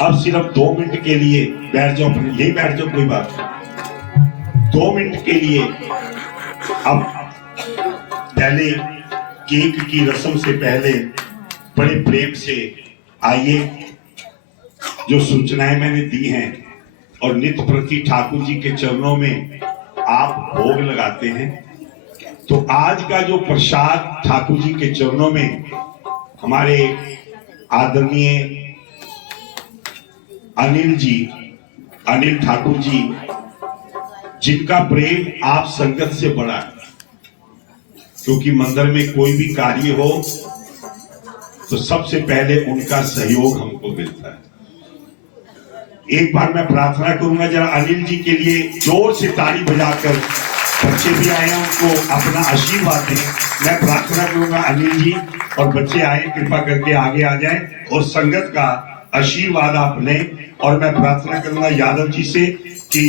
अब सिर्फ 2 मिनट के लिए बैठ जाओ, यही बैठ जाओ, कोई बात नहीं। 2 मिनट के लिए अब पहले केक की रस्म से पहले बड़े प्रेम से आइए, जो सूचनाएं मैंने दी हैं और नित्य प्रति ठाकुर जी के चरणों में आप भोग लगाते हैं, तो आज का जो प्रसाद ठाकुर जी के चरणों में हमारे आदरणीय अनिल ठाकुर जी, जिनका प्रेम आप संगत से बड़ा है, क्योंकि मंदिर में कोई भी कार्य हो तो सबसे पहले उनका सहयोग हमको मिलता है। एक बार मैं प्रार्थना करूंगा, जरा अनिल जी के लिए जोर से ताली बजाकर, बच्चे भी आए हैं उनको अपना आशीर्वाद दें। मैं प्रार्थना करूंगा अनिल जी और बच्चे आए, कृपा करके आगे आ जाएं और संगत का आशीर्वाद आप लें। और मैं प्रार्थना करूंगा यादव जी से कि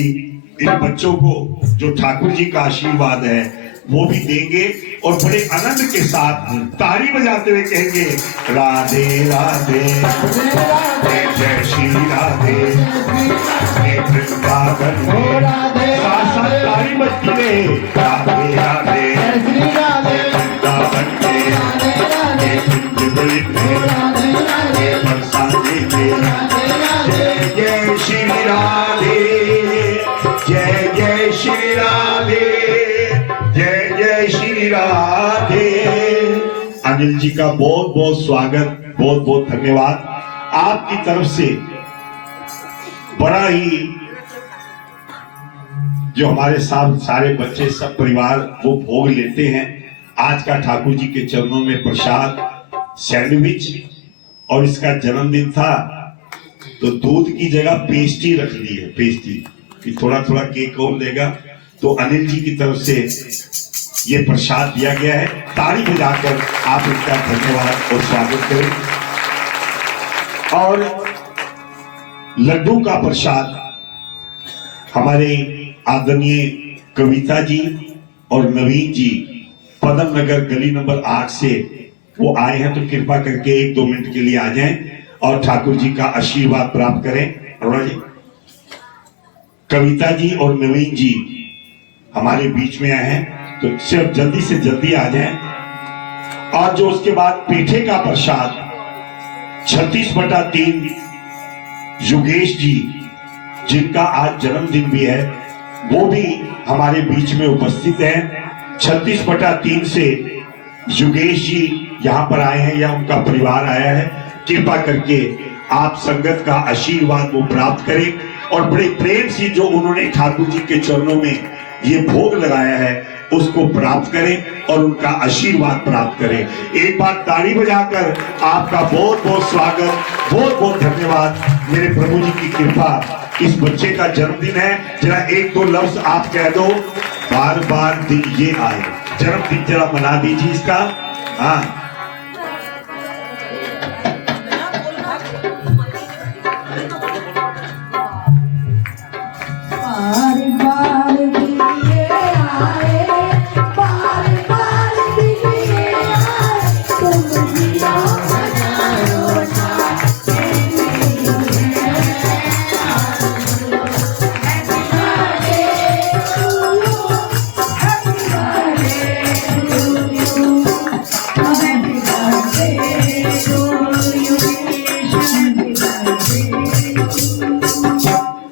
इन बच्चों को जो ठाकुर जी का आशीर्वाद है वो भी देंगे और बड़े आनंद के साथ ताली बजाते हुए कहेंगे राधे राधे राधे, जय श्री राधे, वृंदावन में साथ साथ ताली बजती रहे, राधे राधे वृंदावन में बरसाने में, जय श्री राधे, जय जय श्री राधे, जय जय श्री राधे। अनिल जी का बहुत बहुत स्वागत, बहुत बहुत धन्यवाद। आपकी तरफ से बड़ा ही, जो हमारे साथ सारे बच्चे, सब परिवार वो भोग लेते हैं। आज का ठाकुर जी के चरणों में प्रसाद सैंडविच, और इसका जन्मदिन था तो दूध की जगह पेस्ट्री रख ली है, पेस्ट्री कि थोड़ा थोड़ा केक और लेगा। तो अनिल जी की तरफ से ये प्रसाद दिया गया है, ताली बजाकर आप इनका धन्यवाद और स्वागत करें। और लड्डू का प्रसाद हमारे आदरणीय कविता जी और नवीन जी पदम नगर गली नंबर 8 से वो आए हैं, तो कृपा करके 1-2 मिनट के लिए आ जाएं और ठाकुर जी का आशीर्वाद प्राप्त करें। अरोड़ा जी, कविता जी और नवीन जी हमारे बीच में आए हैं, तो सिर्फ जल्दी से जल्दी आ जाएं। और जो उसके बाद पीठे का प्रसाद 36/3 योगेश जी, जिनका आज जन्मदिन भी है, वो भी हमारे बीच में उपस्थित हैं। 36/3 से योगेश जी यहाँ पर आए हैं या उनका परिवार आया है। कृपा करके आप संगत का आशीर्वाद वो प्राप्त करें और बड़े प्रेम से जो उन्होंने ठाकुर जी के चरणों में ये भोग लगाया है उसको प्राप्त करें और उनका आशीर्वाद प्राप्त करें। एक बार ताली बजाकर आपका बहुत बहुत स्वागत, बहुत बहुत धन्यवाद। मेरे प्रभु जी की कृपा, इस बच्चे का जन्मदिन है, जरा 1-2 लफ्ज आप कह दो, बार बार दिन ये आए। जन्मदिन जरा मना दीजिए इसका। हाँ,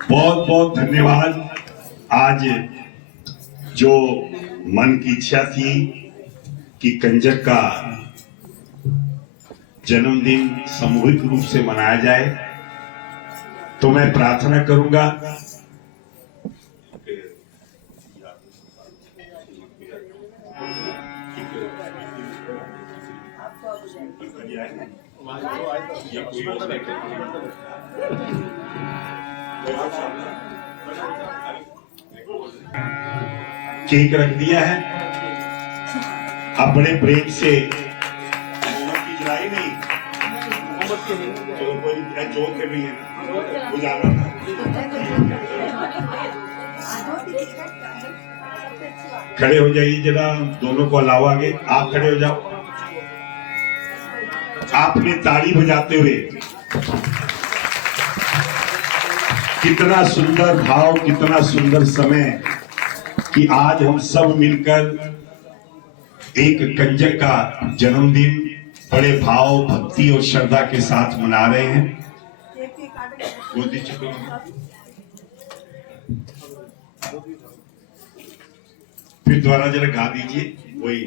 बहुत बहुत धन्यवाद। आज जो मन की इच्छा थी कि कंजक का जन्मदिन सामूहिक रूप से मनाया जाए, तो मैं प्रार्थना करूंगा केक रख दिया है। अब बड़े प्रेम से मोमबत्ती जलाई नहीं, तो कोई जोत कर रही है बुझाना था। खड़े हो जाइए जरा, दोनों को अलावा आगे आप खड़े हो जाओ। आपने ताली बजाते हुए कितना सुंदर भाव, कितना सुंदर समय कि आज हम सब मिलकर एक कंजक का जन्मदिन बड़े भाव, भक्ति और श्रद्धा के साथ मना रहे हैं। फिर दोबारा जरा गा दीजिए वही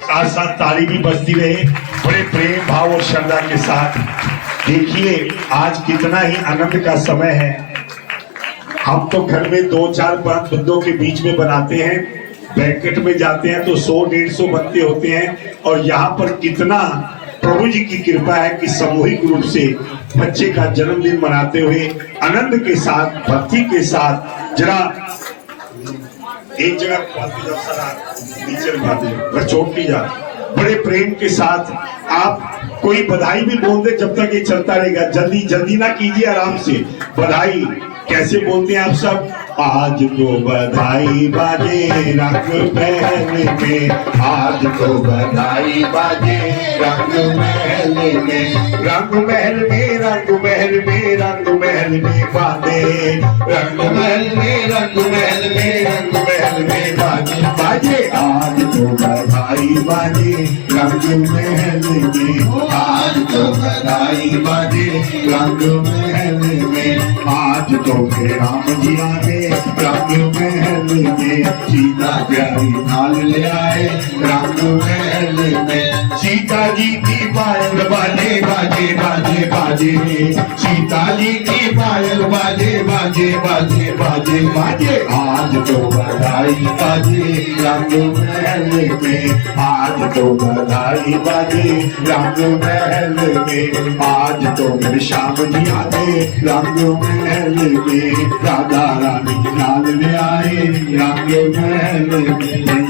साथ साथ ताली भी बजती रहे बड़े प्रेम भाव और श्रद्धा के साथ। देखिए आज कितना ही आनंद का समय है। हम तो घर में 2-4 बंदों के बीच में बनाते हैं, बैंकेट में जाते हैं तो 100-150 बंदे होते हैं, और यहाँ पर कितना प्रभु जी की कृपा है कि सामूहिक रूप से बच्चे का जन्मदिन मनाते हुए आनंद के साथ, भक्ति के साथ। जरा एक जगह नीचे चोटी जा, बड़े प्रेम के साथ आप कोई बधाई भी बोल दे, जब तक ये चलता रहेगा। जल्दी जल्दी ना कीजिए, आराम से। बधाई कैसे बोलते हैं आप सब? आज तो बधाई बाजे रंग महल में, आज तो बधाई बाजे रंग महल में, रंग महल में, रंग महल में, रंग महल में बाजे, रंग महल में, रंग महल में, रंग महल में बाजे। बाजे आज तो बधाई बाजे रंग महल में, आज तो बधाई बाजे रंग महल में, आज तो राम जी आए रंग महल में, सीता प्यारी नाल ले आए रंग महल में, सीता जी की पायल बाजे बाजे बाजे बाजे, सीता जी की पायल बाजे बाजे बाजे बाजे बाजे, आज तो बधाई बाजे रंग महल में, आज तो बधाई बाजे रंग महल में, आज तो मेरे श्याम जी आए रंग महल में, राधा रानी लाल ले आए रंग महल में,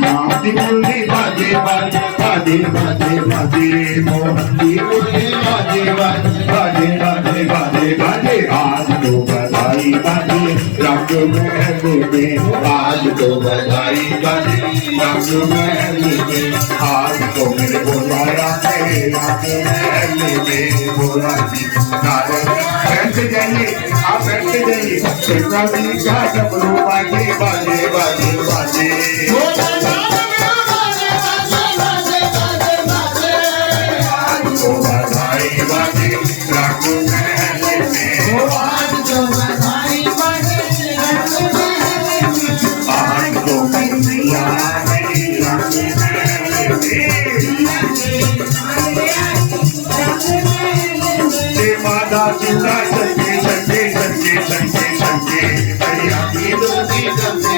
राम की मुरली बाजे बाजे बाजे बाजे बाजे, मोहन की मुरली बाजे बाजे बाजे बाजे बाजे बाजे, आज तो बधाई बाजे रंग महल में, आज तो बधाई बाजे रंग महल में, आज तो मेरे बोलाया रंग महल में, बोला जी बैठ जाइए, आप बैठ जाइए, कृष्णा जी का डमरू बाजे बाजे बाजे बाजे, आज तो बधाई बाजे रंग महल में, आज तो बधाई बाजे रंग महल में, आज तो मैया आई रंग महल में, माता सीता चंगे चंगे चंगे चंगे चंगे, मैया की डोली चंगे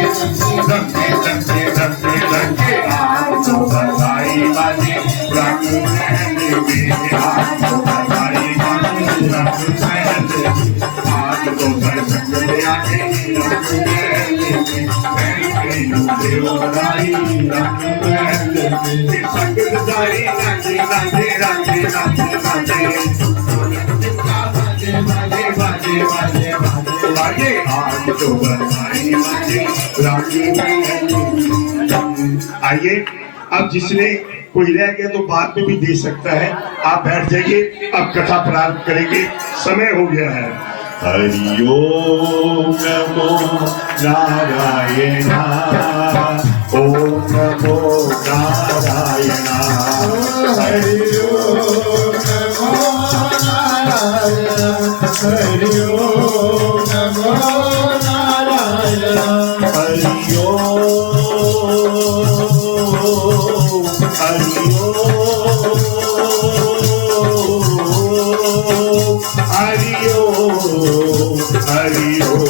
चंगे चंगे चंगे चंगे, आज तो बधाई बाजे रंग महल में, आज तो बधाई बाजे रंग महल में, आज तो संग ले आए रंग महल में, देवदाई रंग महल में, संग दाई नाचे नाचे नाचे नाचे नाचे, बाजे बाजे बाजे बाजे बाजे, आज तो बधाई बाजे रंग महल में। आइए, अब जिसने कोई रह गया तो बाद में भी दे सकता है, आप बैठ जाइए, अब कथा प्रारंभ करेंगे, समय हो गया है। हरि ओम नमो नारायण, ओम नमो नारायण, हरि ओम नमो नारायण, हरि ओम नमो नारायण, हरि ओम हरि ओम हरि ओम हरि ओम,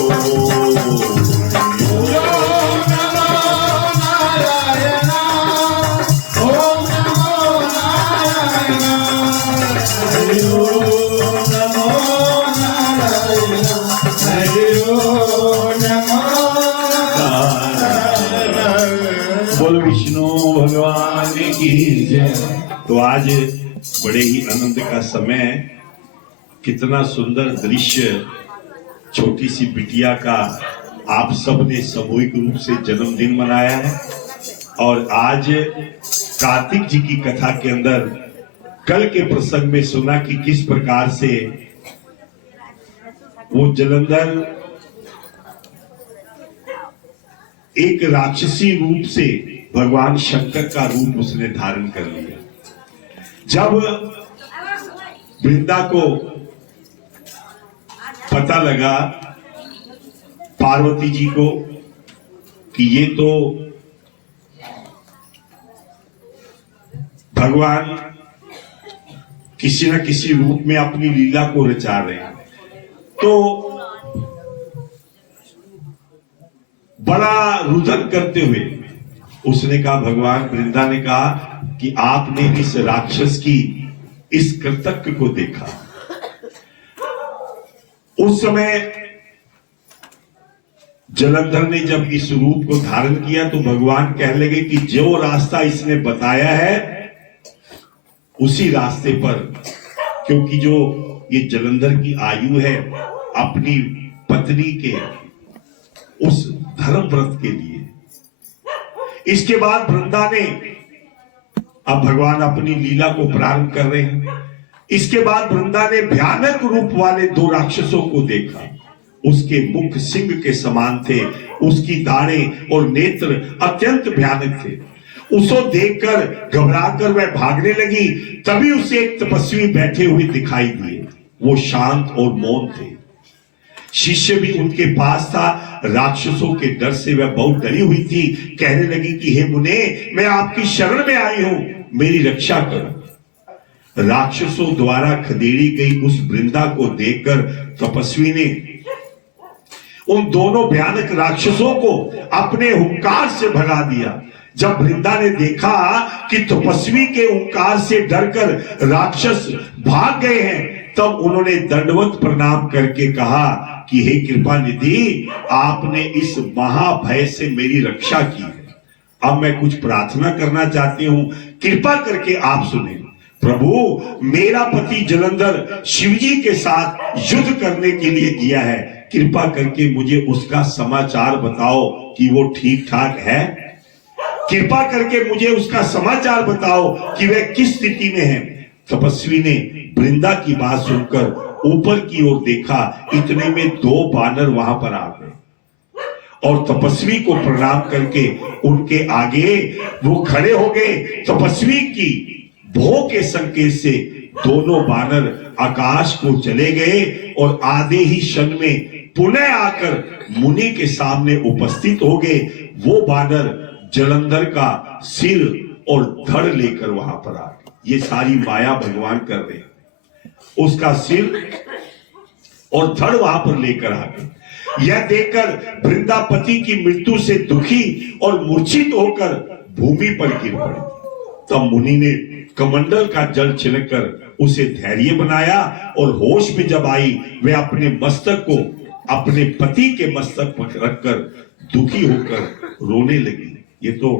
बोल विष्णु भगवान की जय। तो आज बड़े ही आनंद का समय है, कितना सुंदर दृश्य, छोटी सी बिटिया का आप सब ने सामूहिक रूप से जन्मदिन मनाया है। और आज कार्तिक जी की कथा के अंदर कल के प्रसंग में सुना कि किस प्रकार से वो जलंधर एक राक्षसी रूप से भगवान शंकर का रूप उसने धारण कर लिया। जब वृंदा को पता लगा पार्वती जी को कि ये तो भगवान किसी न किसी रूप में अपनी लीला को रचा रहे हैं, तो बड़ा रुदन करते हुए उसने कहा, भगवान वृंदा ने कहा कि आपने इस राक्षस की इस कृतज्ञ को देखा। उस समय जलंधर ने जब इस रूप को धारण किया तो भगवान कहने लगे कि जो रास्ता इसने बताया है उसी रास्ते पर, क्योंकि जो ये जलंधर की आयु है अपनी पत्नी के उस धर्म व्रत के लिए। इसके बाद वृंदा ने, अब भगवान अपनी लीला को प्रारंभ कर रहे हैं, इसके बाद वृंदा ने भयानक रूप वाले दो राक्षसों को देखा। उसके मुख सिंह के समान थे, उसकी दाढ़ें और नेत्र अत्यंत भयानक थे। उसको देखकर घबराकर वह भागने लगी। तभी उसे एक तपस्वी बैठे हुए दिखाई दिए। वो शांत और मौन थे। शिष्य भी उनके पास था। राक्षसों के डर से वह बहुत डरी हुई थी। कहने लगी कि हे मुने, मैं आपकी शरण में आई हूं, मेरी रक्षा करो। राक्षसों द्वारा खदेड़ी गई उस वृंदा को देखकर तपस्वी ने उन दोनों भयानक राक्षसों को अपने हुंकार से भगा दिया। जब वृंदा ने देखा कि तपस्वी के हुंकार से डरकर राक्षस भाग गए हैं, तब उन्होंने दंडवत प्रणाम करके कहा कि हे कृपा निधि, आपने इस महाभय से मेरी रक्षा की है। अब मैं कुछ प्रार्थना करना चाहती हूं, कृपा करके आप सुने। प्रभु, मेरा पति जलंधर शिवजी के साथ युद्ध करने के लिए गया है। कृपा करके मुझे उसका समाचार बताओ कि वो ठीक ठाक है। कृपा करके मुझे उसका समाचार बताओ कि वह किस स्थिति में है। तपस्वी ने वृंदा की बात सुनकर ऊपर की ओर देखा। इतने में 2 बानर वहां पर आ गए और तपस्वी को प्रणाम करके उनके आगे वो खड़े हो गए। तपस्वी की भौं के संकेत से दोनों बानर आकाश को चले गए और आधे ही क्षण में पुनः आकर मुनि के सामने उपस्थित हो गए। वो बानर जलंधर का सिर और धड़ लेकर वहां पर आ गए। ये सारी माया भगवान कर रहे हैं। उसका सिर और धड़ वहां पर लेकर आ गए। यह देखकर वृंदापति की मृत्यु से दुखी और मूर्छित होकर भूमि पर गिर पड़े। तब मुनि ने कमंडल का जल छिड़ककर उसे धैर्य बनाया और होश में जब आई, वह अपने मस्तक को अपने पति के मस्तक पर रखकर दुखी होकर रोने लगी। ये तो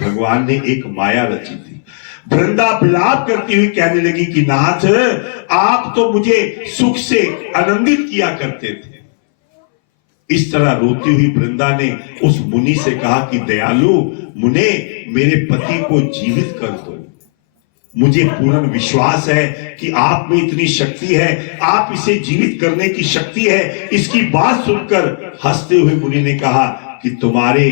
भगवान ने एक माया रची थी। वृंदा विलाप करती हुई कहने लगी कि नाथ, आप तो मुझे सुख से आनंदित किया करते थे। इस तरह रोती हुई वृंदा ने उस मुनि से कहा कि दयालु मुने, मेरे पति को जीवित कर दो। मुझे पूर्ण विश्वास है कि आप में इतनी शक्ति है, आप इसे जीवित करने की शक्ति है। इसकी बात सुनकर हंसते हुए मुनि ने कहा कि तुम्हारे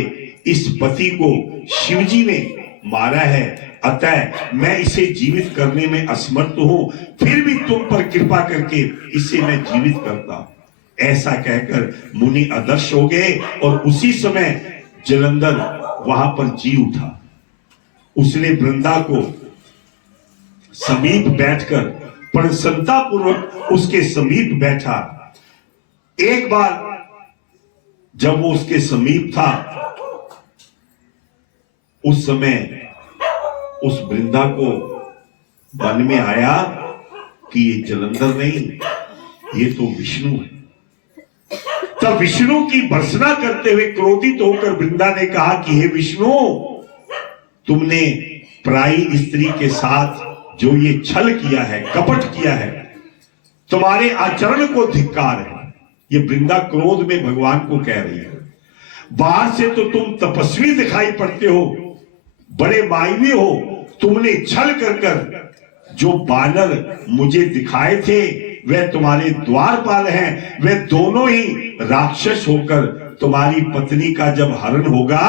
इस पति को शिवजी ने मारा है, अतः मैं इसे जीवित करने में असमर्थ हूं, फिर भी तुम पर कृपा करके इसे मैं जीवित करता हूं। ऐसा कहकर मुनि आदर्श हो गए और उसी समय जलंधर वहां पर जी उठा। उसने वृंदा को समीप बैठकर प्रसन्नता पूर्वक उसके समीप बैठा। एक बार जब वो उसके समीप था, उस समय उस वृंदा को मन में आया कि ये जलंधर नहीं, ये तो विष्णु है। तब विष्णु की भर्त्सना करते हुए क्रोधित होकर वृंदा ने कहा कि हे विष्णु, तुमने पराई स्त्री के साथ जो ये छल किया है, कपट किया है, तुम्हारे आचरण को धिक्कार है। ये वृंदा क्रोध में भगवान को कह रही है। बाहर से तो तुम तपस्वी दिखाई पड़ते हो, बड़े मायवी हो। तुमने छल कर कर जो बानर मुझे दिखाए थे वह तुम्हारे द्वारपाल हैं। वे दोनों ही राक्षस होकर तुम्हारी पत्नी का जब हरण होगा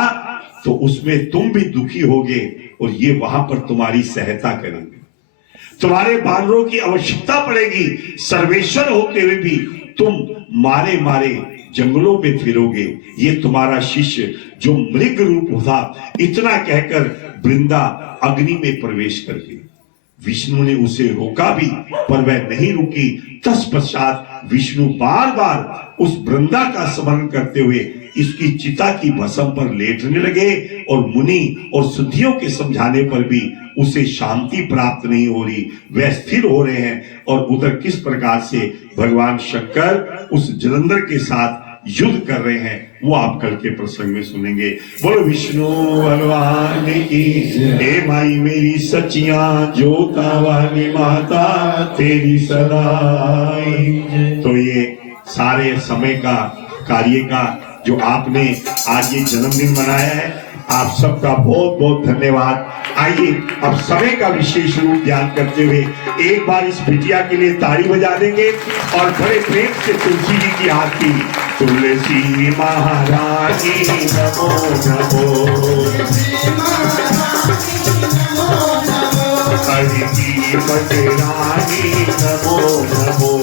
तो उसमें तुम भी दुखी होगे और ये वहां पर तुम्हारी सहायता करेंगे। तुम्हारे बानरों की आवश्यकता पड़ेगी। सर्वेश्वर होते हुए भी तुम मारे मारे जंगलों में फिरोगे। ये तुम्हारा शिष्य जो मृग रूप था। इतना कहकर वृंदा अग्नि में प्रवेश कर गई। विष्णु ने उसे रोका भी, पर वह नहीं रुकी। तत्पश्चात विष्णु बार बार उस वृंदा का स्मरण करते हुए इसकी चिता की भस्म पर लेटने लगे और मुनि और सिद्धियों के समझाने पर भी उसे शांति प्राप्त नहीं हो रही। वह स्थिर हो रहे हैं और उधर किस प्रकार से भगवान शंकर उस जलंधर के साथ युद्ध कर रहे हैं वो आप कल के प्रसंग में सुनेंगे। बोलो विष्णु भगवान की। हे माई मेरी सचिया जोता वाली माता तेरी सदाई। तो ये सारे समय का कार्य का जो आपने आज ये जन्मदिन मनाया है, आप सबका बहुत बहुत धन्यवाद। आइए अब समय का विशेष रूप ध्यान करते हुए एक बार इस बिटिया के लिए ताली बजा देंगे और बड़े प्रेम से तुलसी जी की आरती। तुलसी महारानी नमो नमो, हरि की पटरानी नमो नमो,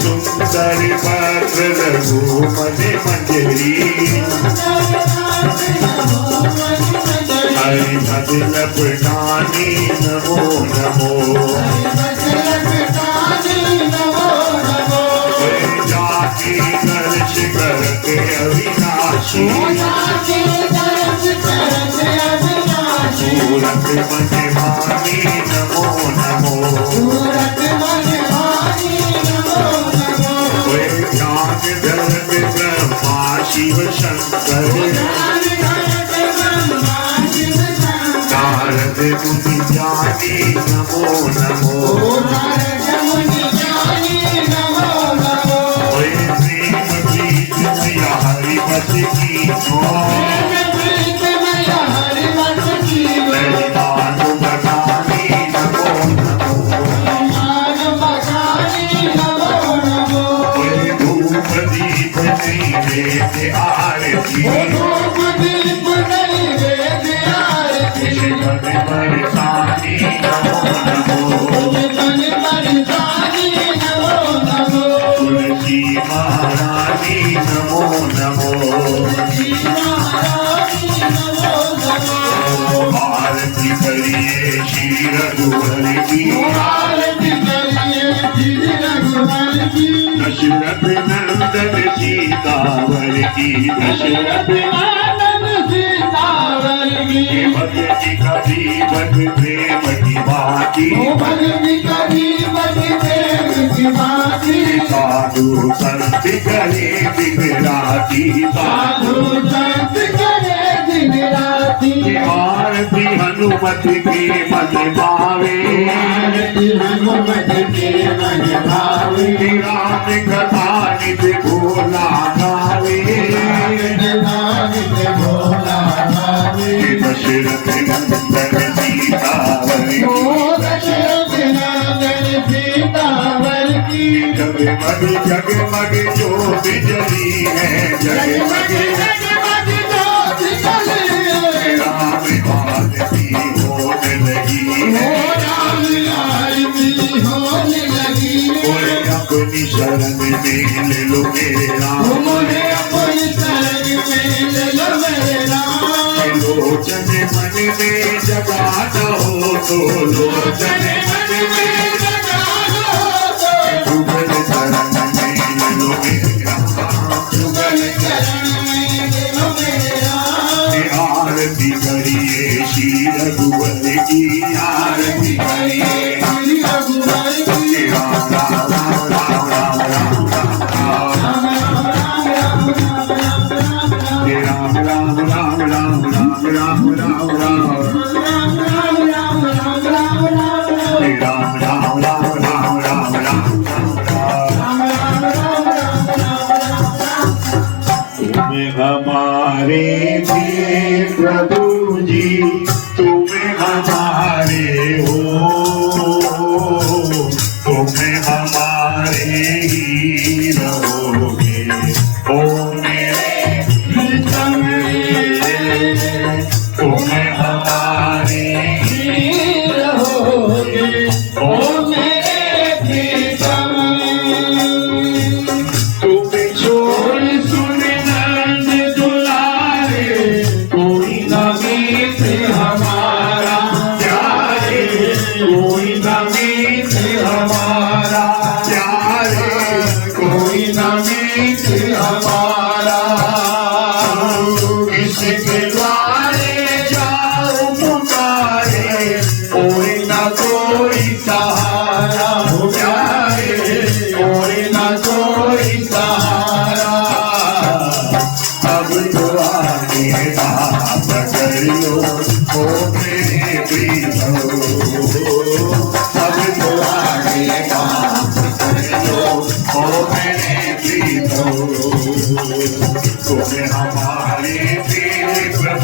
सुंदर पत्र रघु मने मंजरी, हरि भजन प्रणानी नमो नमो, जाति दर्श करके अविनाशी, सूरत मन भानी नमो नमो, ज्ञान धर्म ब्रह्मा शिव शंकर, नारद मुनि ज्ञानी नमो नमो, प्रेम प्रीत मैया हरि बस की महिमान बखानी नमो नमो, धूप दीप नैवेद्य आरती, मन परेशानी नमो नमो, तुलसी महारानी नमो नमो, आरती करिए श्री रघुवर की, दशरथ नंदन सीतावर की, दशरथ भगति कभी बद प्रेम की बाती, साधु संत करे दिन राती, आरती हनुमत के मन भावे, राम कथा नित भोला गावे, दशरथ नंदन सीतावर की, जगमग जगमग ज्योत जली है, जगमग राम आरती होने लगी है, कोई अपनी शरण में ले लो मेरा, लोचन मन में जगाना हो तो लोचन मन में जगाना हो तो, जुगल शरण में ले लो मेरा, जुगल शरण में ले लो मेरा, आरती करिए श्री रघुवर की, आरती करिए श्री रघुवर की, राम राम राम राम राम राम हमारे भी प्रभु जी, तुम हमारे हो, तुम हमारे ही रहोगे, ओ मेरे प्रीतम, तुम हमारे ही रहोगे, ओ मेरे प्रीतम, तुम छोड़ सुन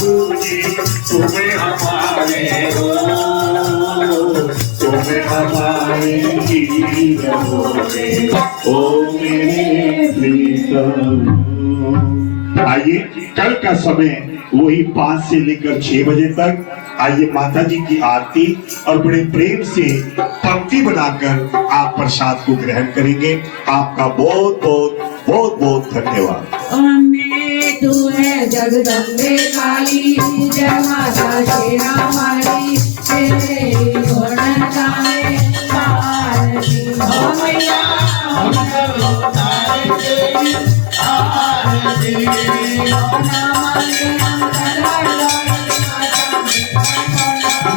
प्रभु जी तुम्हें हमारे हो, तुम्हें हमारे हीर होगे ओ मेरे प्रीतम। आइए कल का समय वही 5 से लेकर 6 बजे तक आइए माता जी की आरती और बड़े प्रेम से पंक्ति बनाकर आप प्रसाद को ग्रहण करेंगे। आपका बहुत बहुत बहुत बहुत धन्यवाद। अम्बे तू है जगदम्बे काली, जय माता शेरा वाली, तेरे गुण गाए आरती हो मैया। हम सब उतारे तेरी आरती, हो ना मांगे हम कलर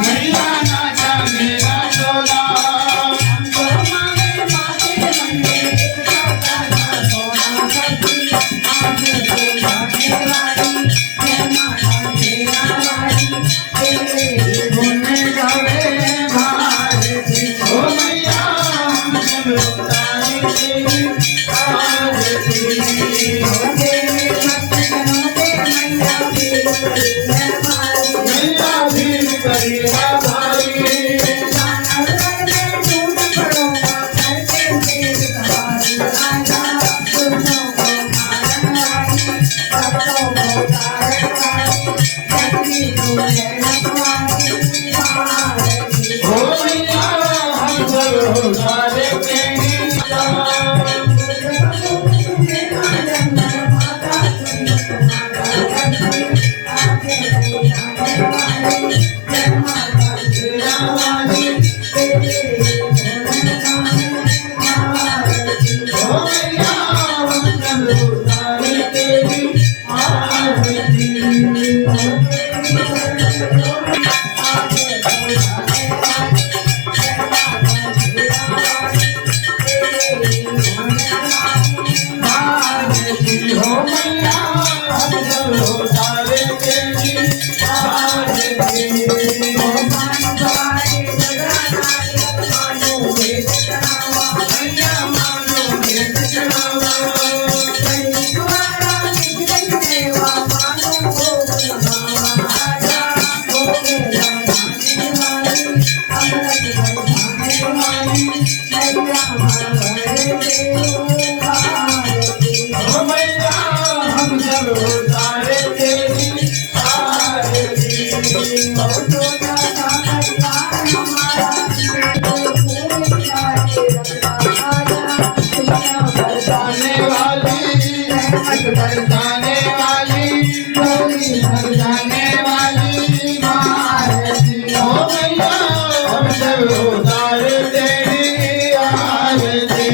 मैया नाचा मेरा चोला, हमको मांगे माथे मंगे सोना करती, आज तो जाने वाली जय माता शेरा वाली, तेरे गुण गावे भारती हो मैया। हम सब उतारे तेरी आरती, हो तेरे भक्त जनों पे मैया भीड़ पड़ी है भारी, मैया भीड़ पड़ी है भारी, दानव में टूट पड़ोगा करके तेरी सवारी, आजा दुष्टों को मारन वाली, भक्तों को तारन वाली, शक्ति तू है रखवाली भारती हो मैया। हम सब उतारे तेरी बरसाने वाली, डोली भर जाने वाली भारती हो मैया। हम सब उतारे तेरी आरती,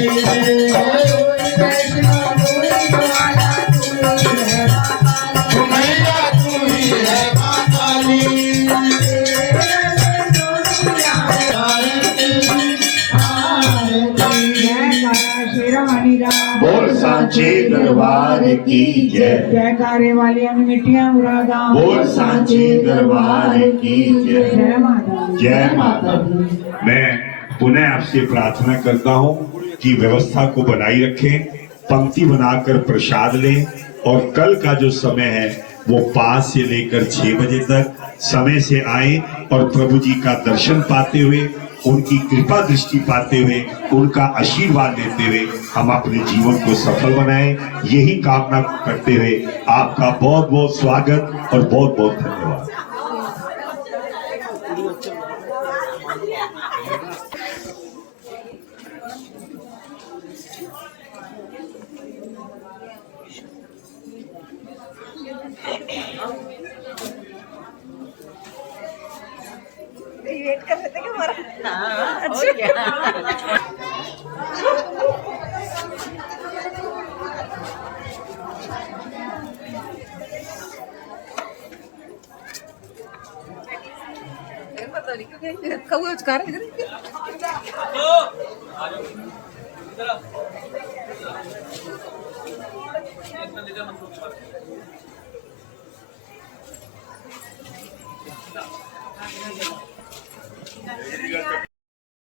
वैष्णो डोली वाला तू ही है माता, मैया तू ही है माता बोल सांचे दरबार की जय। जयकारे वाली मिट्टियां उड़ादा, बोल सांचे दरबार की जय। जय माता दी, जय माता दी। मैं पुनः आपसे प्रार्थना करता हूं कि व्यवस्था को बनाई रखें, पंक्ति बनाकर प्रसाद लें और कल का जो समय है वो 5 से लेकर 6 बजे तक समय से आए और प्रभु जी का दर्शन पाते हुए, उनकी कृपा दृष्टि पाते हुए, उनका आशीर्वाद लेते हुए हम अपने जीवन को सफल बनाएं। यही कामना करते हुए आपका बहुत बहुत स्वागत और बहुत बहुत धन्यवाद। वेट कर रहे थे क्या हमारा? हाँ, हो गया। पता नहीं क्यों कौवे उचका रहे थे। Very good.